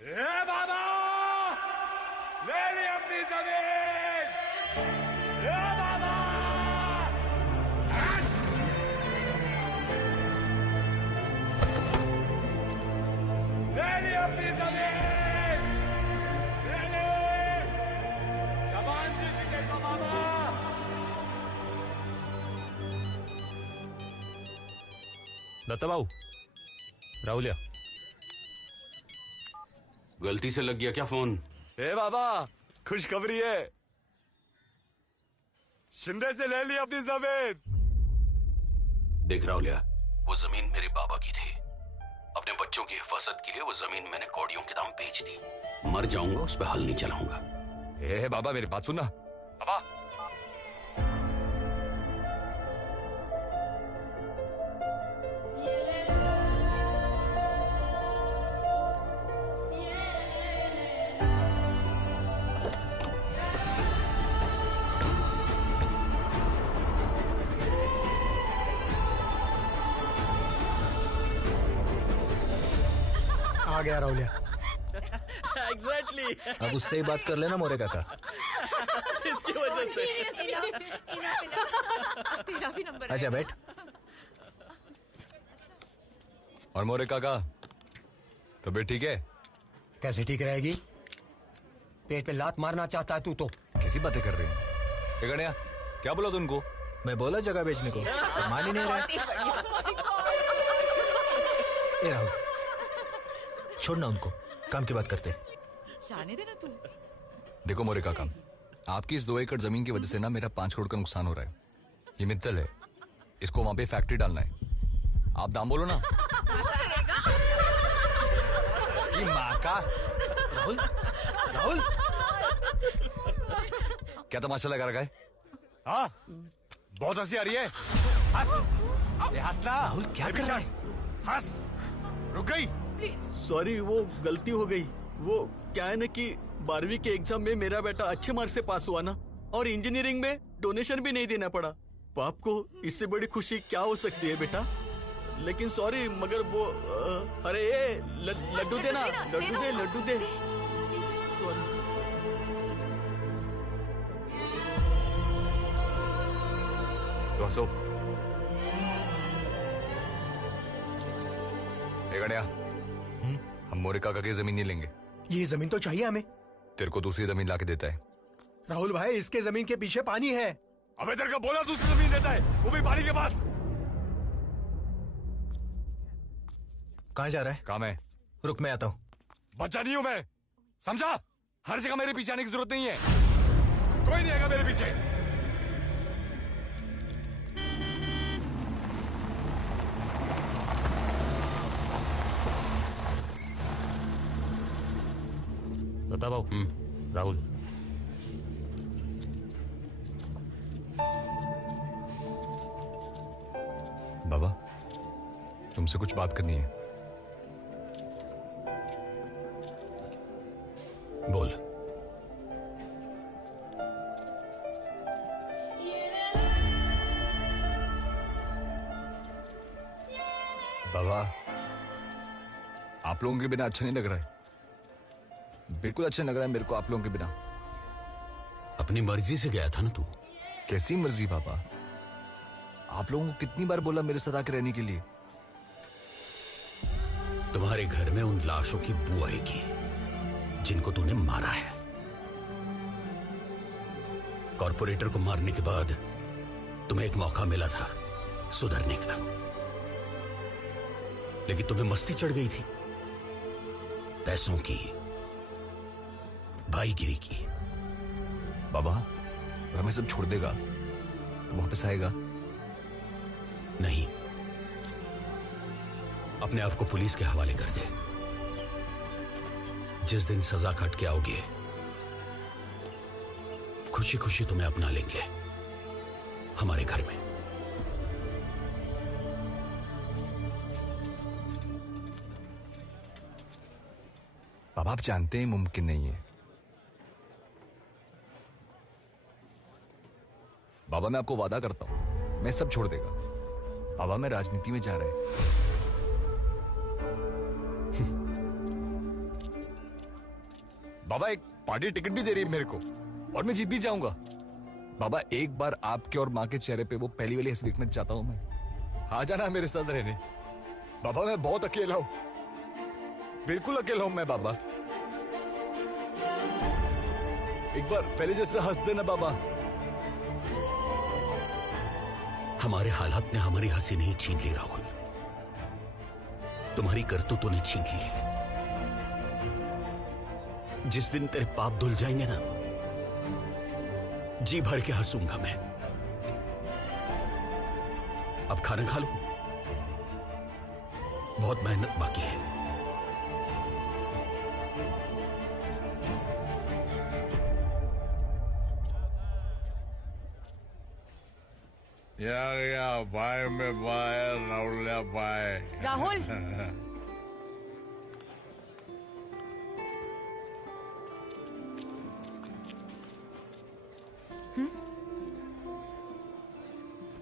ए बाबा, ले ली अपनी जमीन। ए बाबा, ले ली अपनी जमीन, ले ली। जबान दी थी तेरे को बाबा। दत्ता बाबू, राहुलिया। गलती से लग गया क्या फोन? ए बाबा, खुशखबरी है, शिंदे से ले ली अपनी जमीन। देख राहुलिया, वो जमीन मेरे बाबा की थी। अपने बच्चों की हिफाजत के लिए वो जमीन मैंने कौड़ियों के दाम बेच दी। मर जाऊंगा उस पर हल नहीं चलाऊंगा। ए बाबा मेरी बात सुनना बाबा। आ गया राहुलिया। एग्जैक्टली अब उससे ही बात कर लेना मोरे काका। इसकी वजह से। तेरा भी नंबर अच्छा बैठ। और मोरे काका तबीयत ठीक है? कैसे ठीक रहेगी? पेट पे लात मारना चाहता है तू तो। कैसी बातें कर रहे हैं? ये गणिया क्या बोला तुमको? मैं बोला जगह बेचने को, मान ही नहीं रहा। ए राहुल छोड़ना उनको, काम की बात करते। जाने देना तू। देखो मोरे काका, आपकी इस 2 एकड़ जमीन की वजह से ना मेरा 5 करोड़ का नुकसान हो रहा है। ये मित्तल है, इसको वहां पे फैक्ट्री डालना है। आप दाम बोलो ना। इसकी माँ का। राहुल राहुल क्या तमाशा लगा रखा है? हाँ बहुत हंसी आ रही है। हंस, ये हंसना। राहुल क्या कर रहा है? हंस, रुक गई। सॉरी वो गलती हो गई। वो क्या है ना कि 12वीं के एग्जाम में मेरा बेटा अच्छे मार्क्स से पास हुआ ना, और इंजीनियरिंग में डोनेशन भी नहीं देना पड़ा। बाप को इससे बड़ी खुशी क्या हो सकती है बेटा? लेकिन सॉरी मगर वो अरे ये लड्डू देना, लड्डू दे। तो हंसो। ए गणिया, हम मोरे काका की जमीन नहीं लेंगे। ये जमीन तो चाहिए हमें। तेरे को दूसरी जमीन लाके देता है। राहुल भाई इसके जमीन के पीछे पानी है। अबे तेरे को बोला दूसरी जमीन देता है, वो भी पानी के पास। कहाँ जा रहा है? काम है। रुक मैं आता हूँ। बच्चा नहीं हूं मैं, समझा? हर जगह मेरे पीछे आने की जरूरत नहीं है। कोई नहीं आएगा मेरे पीछे। बता भाऊ। राहुल बाबा तुमसे कुछ बात करनी है। बोल। बाबा आप लोगों के बिना अच्छा नहीं लग रहा है। बिल्कुल अच्छा नहीं लग रहा है मेरे को आप लोगों के बिना। अपनी मर्जी से गया था ना तू। कैसी मर्जी बाबा? आप लोगों को कितनी बार बोला मेरे साथ आके रहने के लिए? तुम्हारे घर में उन लाशों की बू आएगी जिनको तूने मारा है। कॉर्पोरेटर को मारने के बाद तुम्हें एक मौका मिला था सुधरने का, लेकिन तुम्हें मस्ती चढ़ गई थी पैसों की, भाईगिरी की। बाबा अगर मैं सब छोड़ देगा तो वापस आएगा? नहीं, अपने आप को पुलिस के हवाले कर दे। जिस दिन सजा काट के आओगे खुशी खुशी तुम्हें अपना लेंगे हमारे घर में। बाबा आप जानते हैं मुमकिन नहीं है। बाबा मैं आपको वादा करता हूं मैं सब छोड़ देगा। बाबा मैं राजनीति में जा रहा है। बाबा एक पार्टी टिकट भी दे रही है मेरे को और मैं जीत भी जाऊंगा। बाबा एक बार आपके और माँ के चेहरे पे वो पहली वाली हंसी देखना चाहता हूं मैं। आ जाना मेरे साथ रहने। बाबा मैं बहुत अकेला हूं, बिल्कुल अकेला हूं मैं बाबा। एक बार पहले जैसे हंस देना बाबा। हमारे हालात ने हमारी हंसी नहीं छीन ली राहुल, तुम्हारी करतूतों ने छीन ली है। जिस दिन तेरे पाप धुल जाएंगे ना, जी भर के हंसूंगा मैं। अब खाना खा लो, बहुत मेहनत बाकी है। या बाय में बाय राहुल बाय। राहुल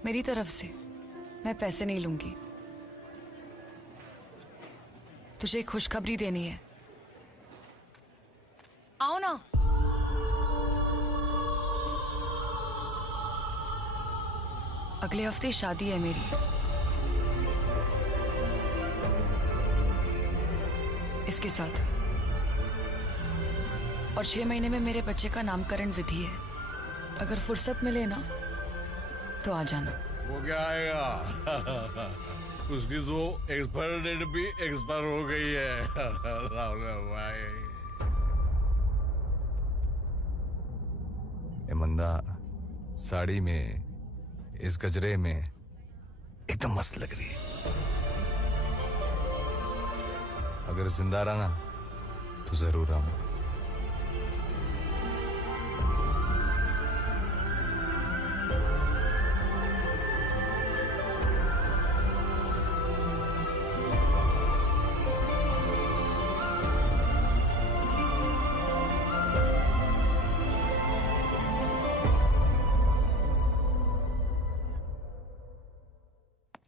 मेरी तरफ से मैं पैसे नहीं लूंगी। तुझे खुशखबरी देनी है, आओ ना। अगले हफ्ते शादी है मेरी। इसके साथ और 6 महीने में मेरे बच्चे का नामकरण विधि है। अगर फुर्सत मिले ना तो आ जाना। वो क्या आएगा? उसकी तो एक्सपायर डेट भी एक्सपायर हो गई है। राहुल भाई मंदा साड़ी में इस गजरे में एकदम मस्त लग रही है। अगर जिंदा रहना तो जरूर आऊंगा।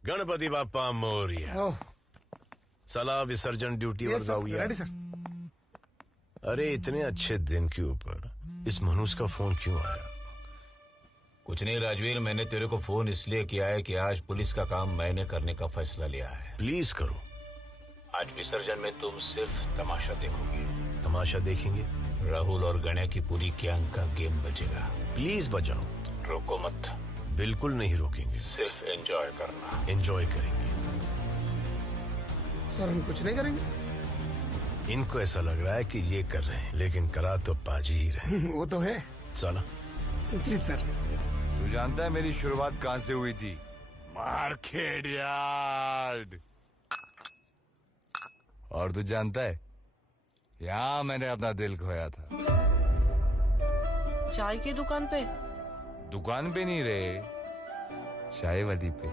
गणपति बाप्पा मोरया। चला विसर्जन ड्यूटी पर जाऊया। अरे इतने अच्छे दिन के ऊपर इस मनुष्य का फोन क्यों आया? कुछ नहीं राजवीर, मैंने तेरे को फोन इसलिए किया है कि आज पुलिस का काम मैंने करने का फैसला लिया है। प्लीज करो। आज विसर्जन में तुम सिर्फ तमाशा देखोगे। तमाशा देखेंगे? राहुल और गणेश की पूरी गैंग का गेम बजेगा। प्लीज बजाओ। रोको मत। बिल्कुल नहीं रोकेंगे। सिर्फ एंजॉय करना। एंजॉय करेंगे। सर हम कुछ नहीं करेंगे। इनको ऐसा लग रहा है कि ये कर रहे हैं, लेकिन करा तो पाजी ही रहे। वो तो है। चला प्लीज सर। तू जानता है मेरी शुरुआत कहां से हुई थी? Market yard. और तू जानता है यहां मैंने अपना दिल खोया था। चाय की दुकान पे? दुकान पे नहीं रे, चाय वाली पे।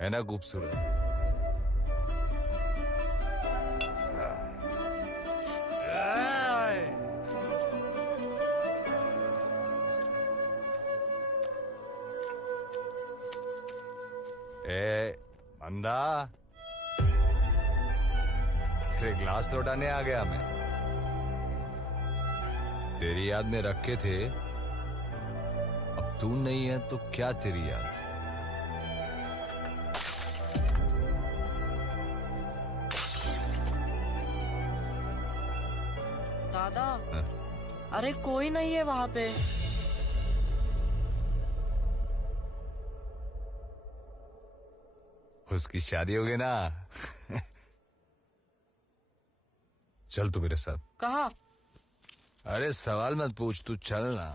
है ना खूबसूरत? ए मंदा, तेरे ग्लास लौटाने आ गया मैं। तेरी याद में रखे थे, अब तू नहीं है तो क्या तेरी याद? दादा अरे कोई नहीं है वहां पे। उसकी शादी हो गई ना। चल तू मेरे साथ। कहा? अरे सवाल मत पूछ, तू चल ना।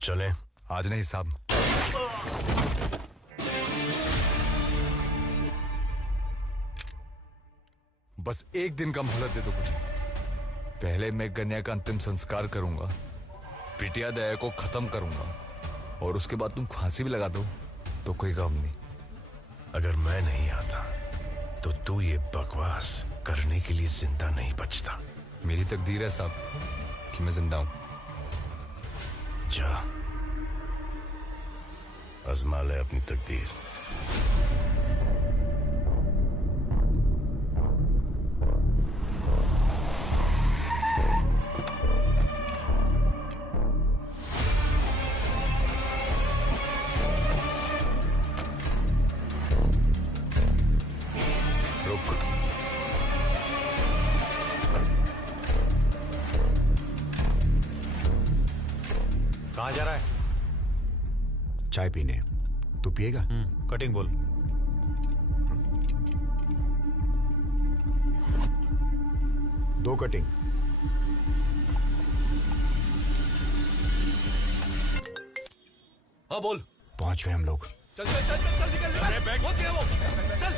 चले? आज नहीं साहब। बस एक दिन का मोहलत दे दो मुझे। पहले मैं कन्या का अंतिम संस्कार करूंगा, पिटिया दया को खत्म करूंगा, और उसके बाद तुम फांसी भी लगा दो तो कोई गम नहीं। अगर मैं नहीं आता तो तू ये बकवास करने के लिए जिंदा नहीं बचता। मेरी तकदीर है साहब कि मैं जिंदा हूं। जा आजमा ले अपनी तकदीर। कहाँ जा रहा है? चाय पीने। तू पिएगा? कटिंग बोल। दो कटिंग। हाँ बोल। पहुंच गए हम लोग। चल चल चल चल निकल। अरे बैग बहुत गया वो। चल।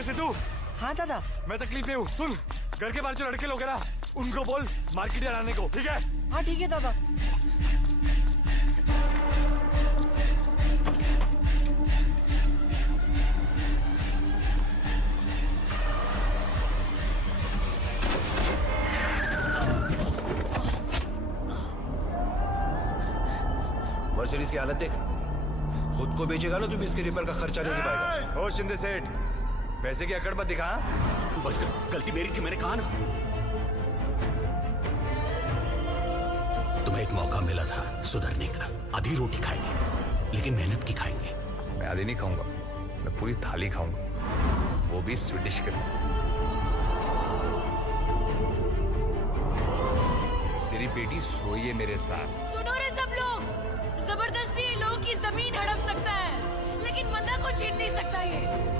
ए सिद्धू। हाँ दादा। मैं तकलीफ में हूँ, सुन। घर के बाहर जो लड़के लोग हैं ना, उनको बोल मार्केट यार्ड आने को, ठीक है? हाँ ठीक है दादा। मर्सिडीज की हालत देख, खुद को बेचेगा ना तो भी इसके रिपेयर का खर्चा नहीं दे पाएगा। ओ शिंदे सेठ, पैसे की अकड़ मत दिखा। बस कर, गलती मेरी थी, मैंने कहा ना। तुम्हें एक मौका मिला था सुधरने का। आधी रोटी खाएंगे, लेकिन मेहनत की खाएंगे। मैं आधी नहीं खाऊंगा, मैं पूरी थाली खाऊंगा, वो भी स्वीडिश के साथ। तेरी बेटी सोई है मेरे साथ। सुनो रे सब लोग, जबरदस्ती लोगों की जमीन हड़प सकता है, लेकिन बंदा को छीन नहीं सकता ये।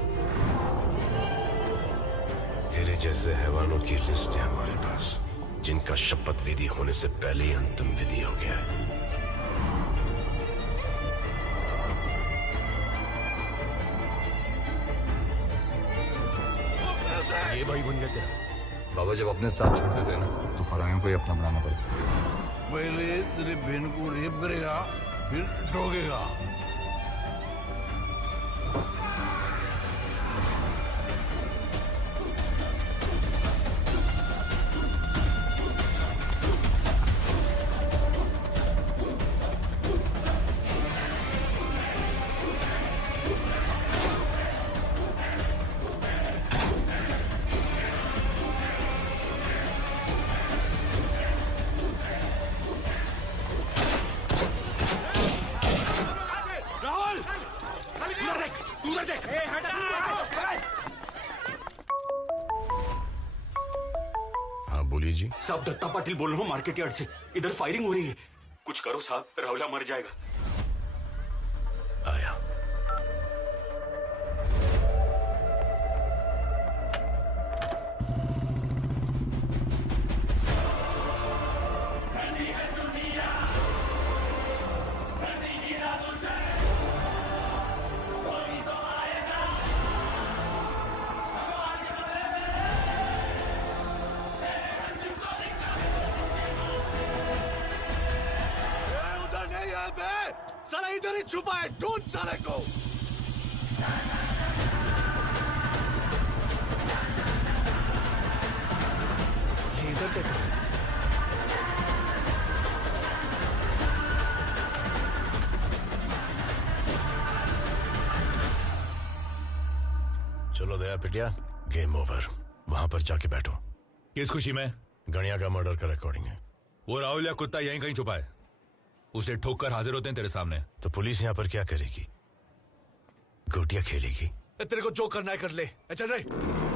तेरे जैसे हैवानों की लिस्ट है हमारे पास, जिनका शपथ विधि होने से पहले ही अंतिम विधि हो गया है। ये भाई बन गया तेरा। बाबा जब अपने साथ छोड़ देते हैं ना, तो परायों को ही अपना बनाना पड़ता है। पहले तेरी बहन को रेप करेगा, फिर ठोकेगा। हाँ बोलिए जी। साहब दत्ता पाटिल बोल रहा हूँ मार्केट यार्ड से। इधर फायरिंग हो रही है, कुछ करो साहब, राहुला मर जाएगा। आया। साला इधर ही छुपा है, ढूंढ साले को। ये इधर क्या कर रहा है? चलो दया पिटिया, गेम ओवर। वहां पर जाके बैठो। किस खुशी में? गणिया का मर्डर का रिकॉर्डिंग है। वो राहुल या कुत्ता यहीं कहीं छुपा है, उसे ठोक कर हाजिर होते हैं तेरे सामने। तो पुलिस यहाँ पर क्या करेगी? गोटियां खेलेगी? तेरे को जो करना है कर ले, चल रहे।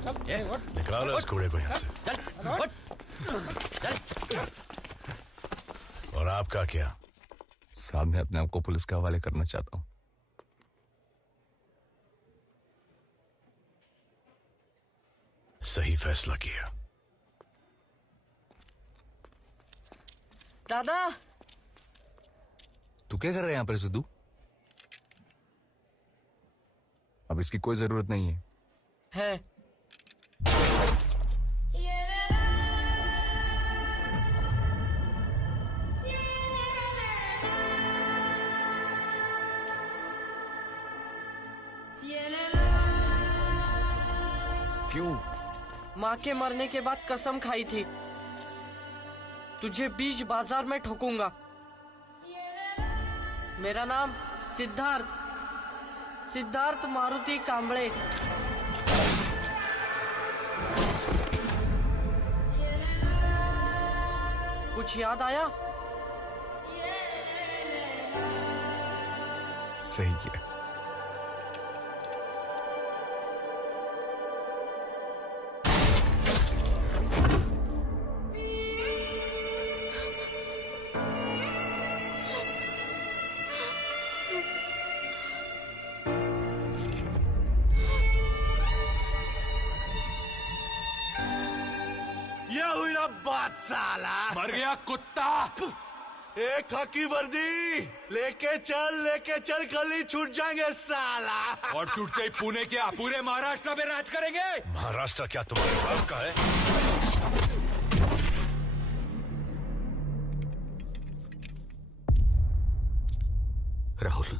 निकालो इस घोड़े को यहाँ से। और आपका क्या? साहब, मैं अपने आप को पुलिस के हवाले करना चाहता हूँ। सही फैसला किया। दादा, तू क्या कर रहा है यहाँ पर सिद्धू? अब इसकी कोई जरूरत नहीं है। है। क्यों? माँ के मरने के बाद कसम खाई थी, तुझे बीच बाजार में ठोकूंगा। मेरा नाम सिद्धार्थ मारुति कांबळे। कुछ याद आया? सही किया। बात साला मर गया कुत्ता। एक खाकी वर्दी लेके चल कल ही छूट जाएंगे साला। और छूटते ही पुणे क्या पूरे महाराष्ट्र में राज करेंगे। महाराष्ट्र क्या तुम्हारे बाप का है? राहुल,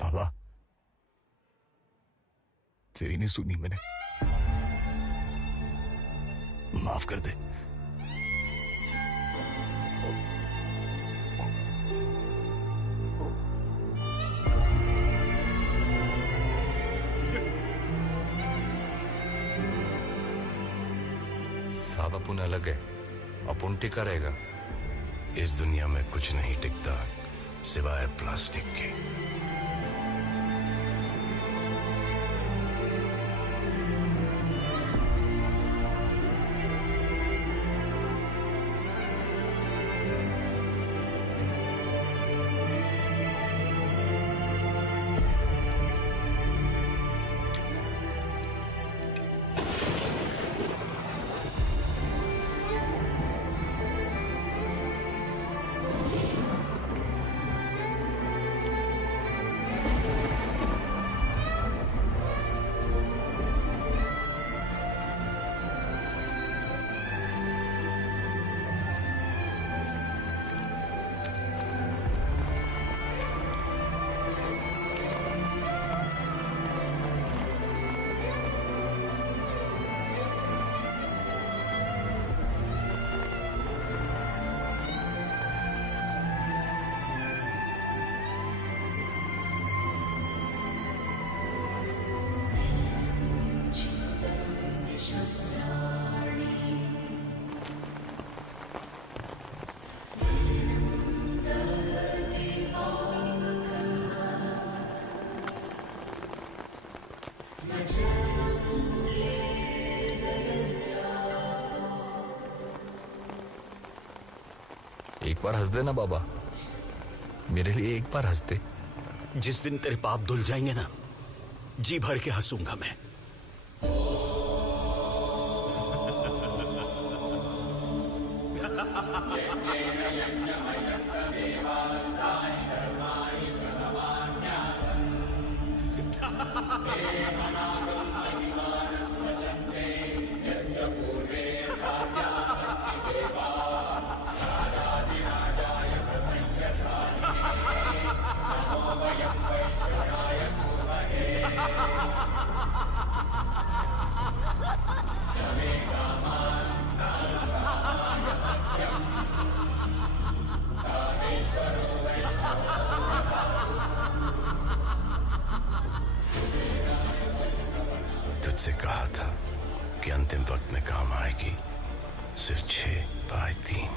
बाबा, तेरी नहीं सुनी मैंने, माफ कर दे। साहब, अपन अलग है, अपन टिका रहेगा। इस दुनिया में कुछ नहीं टिकता सिवाय प्लास्टिक के। एक बार हंस देना बाबा, मेरे लिए एक बार हंस दे। जिस दिन तेरे पाप धुल जाएंगे ना, जी भर के हंसूंगा मैं। तुझसे कहा था कि अंतिम वक्त में काम आएगी। सिर्फ 6/3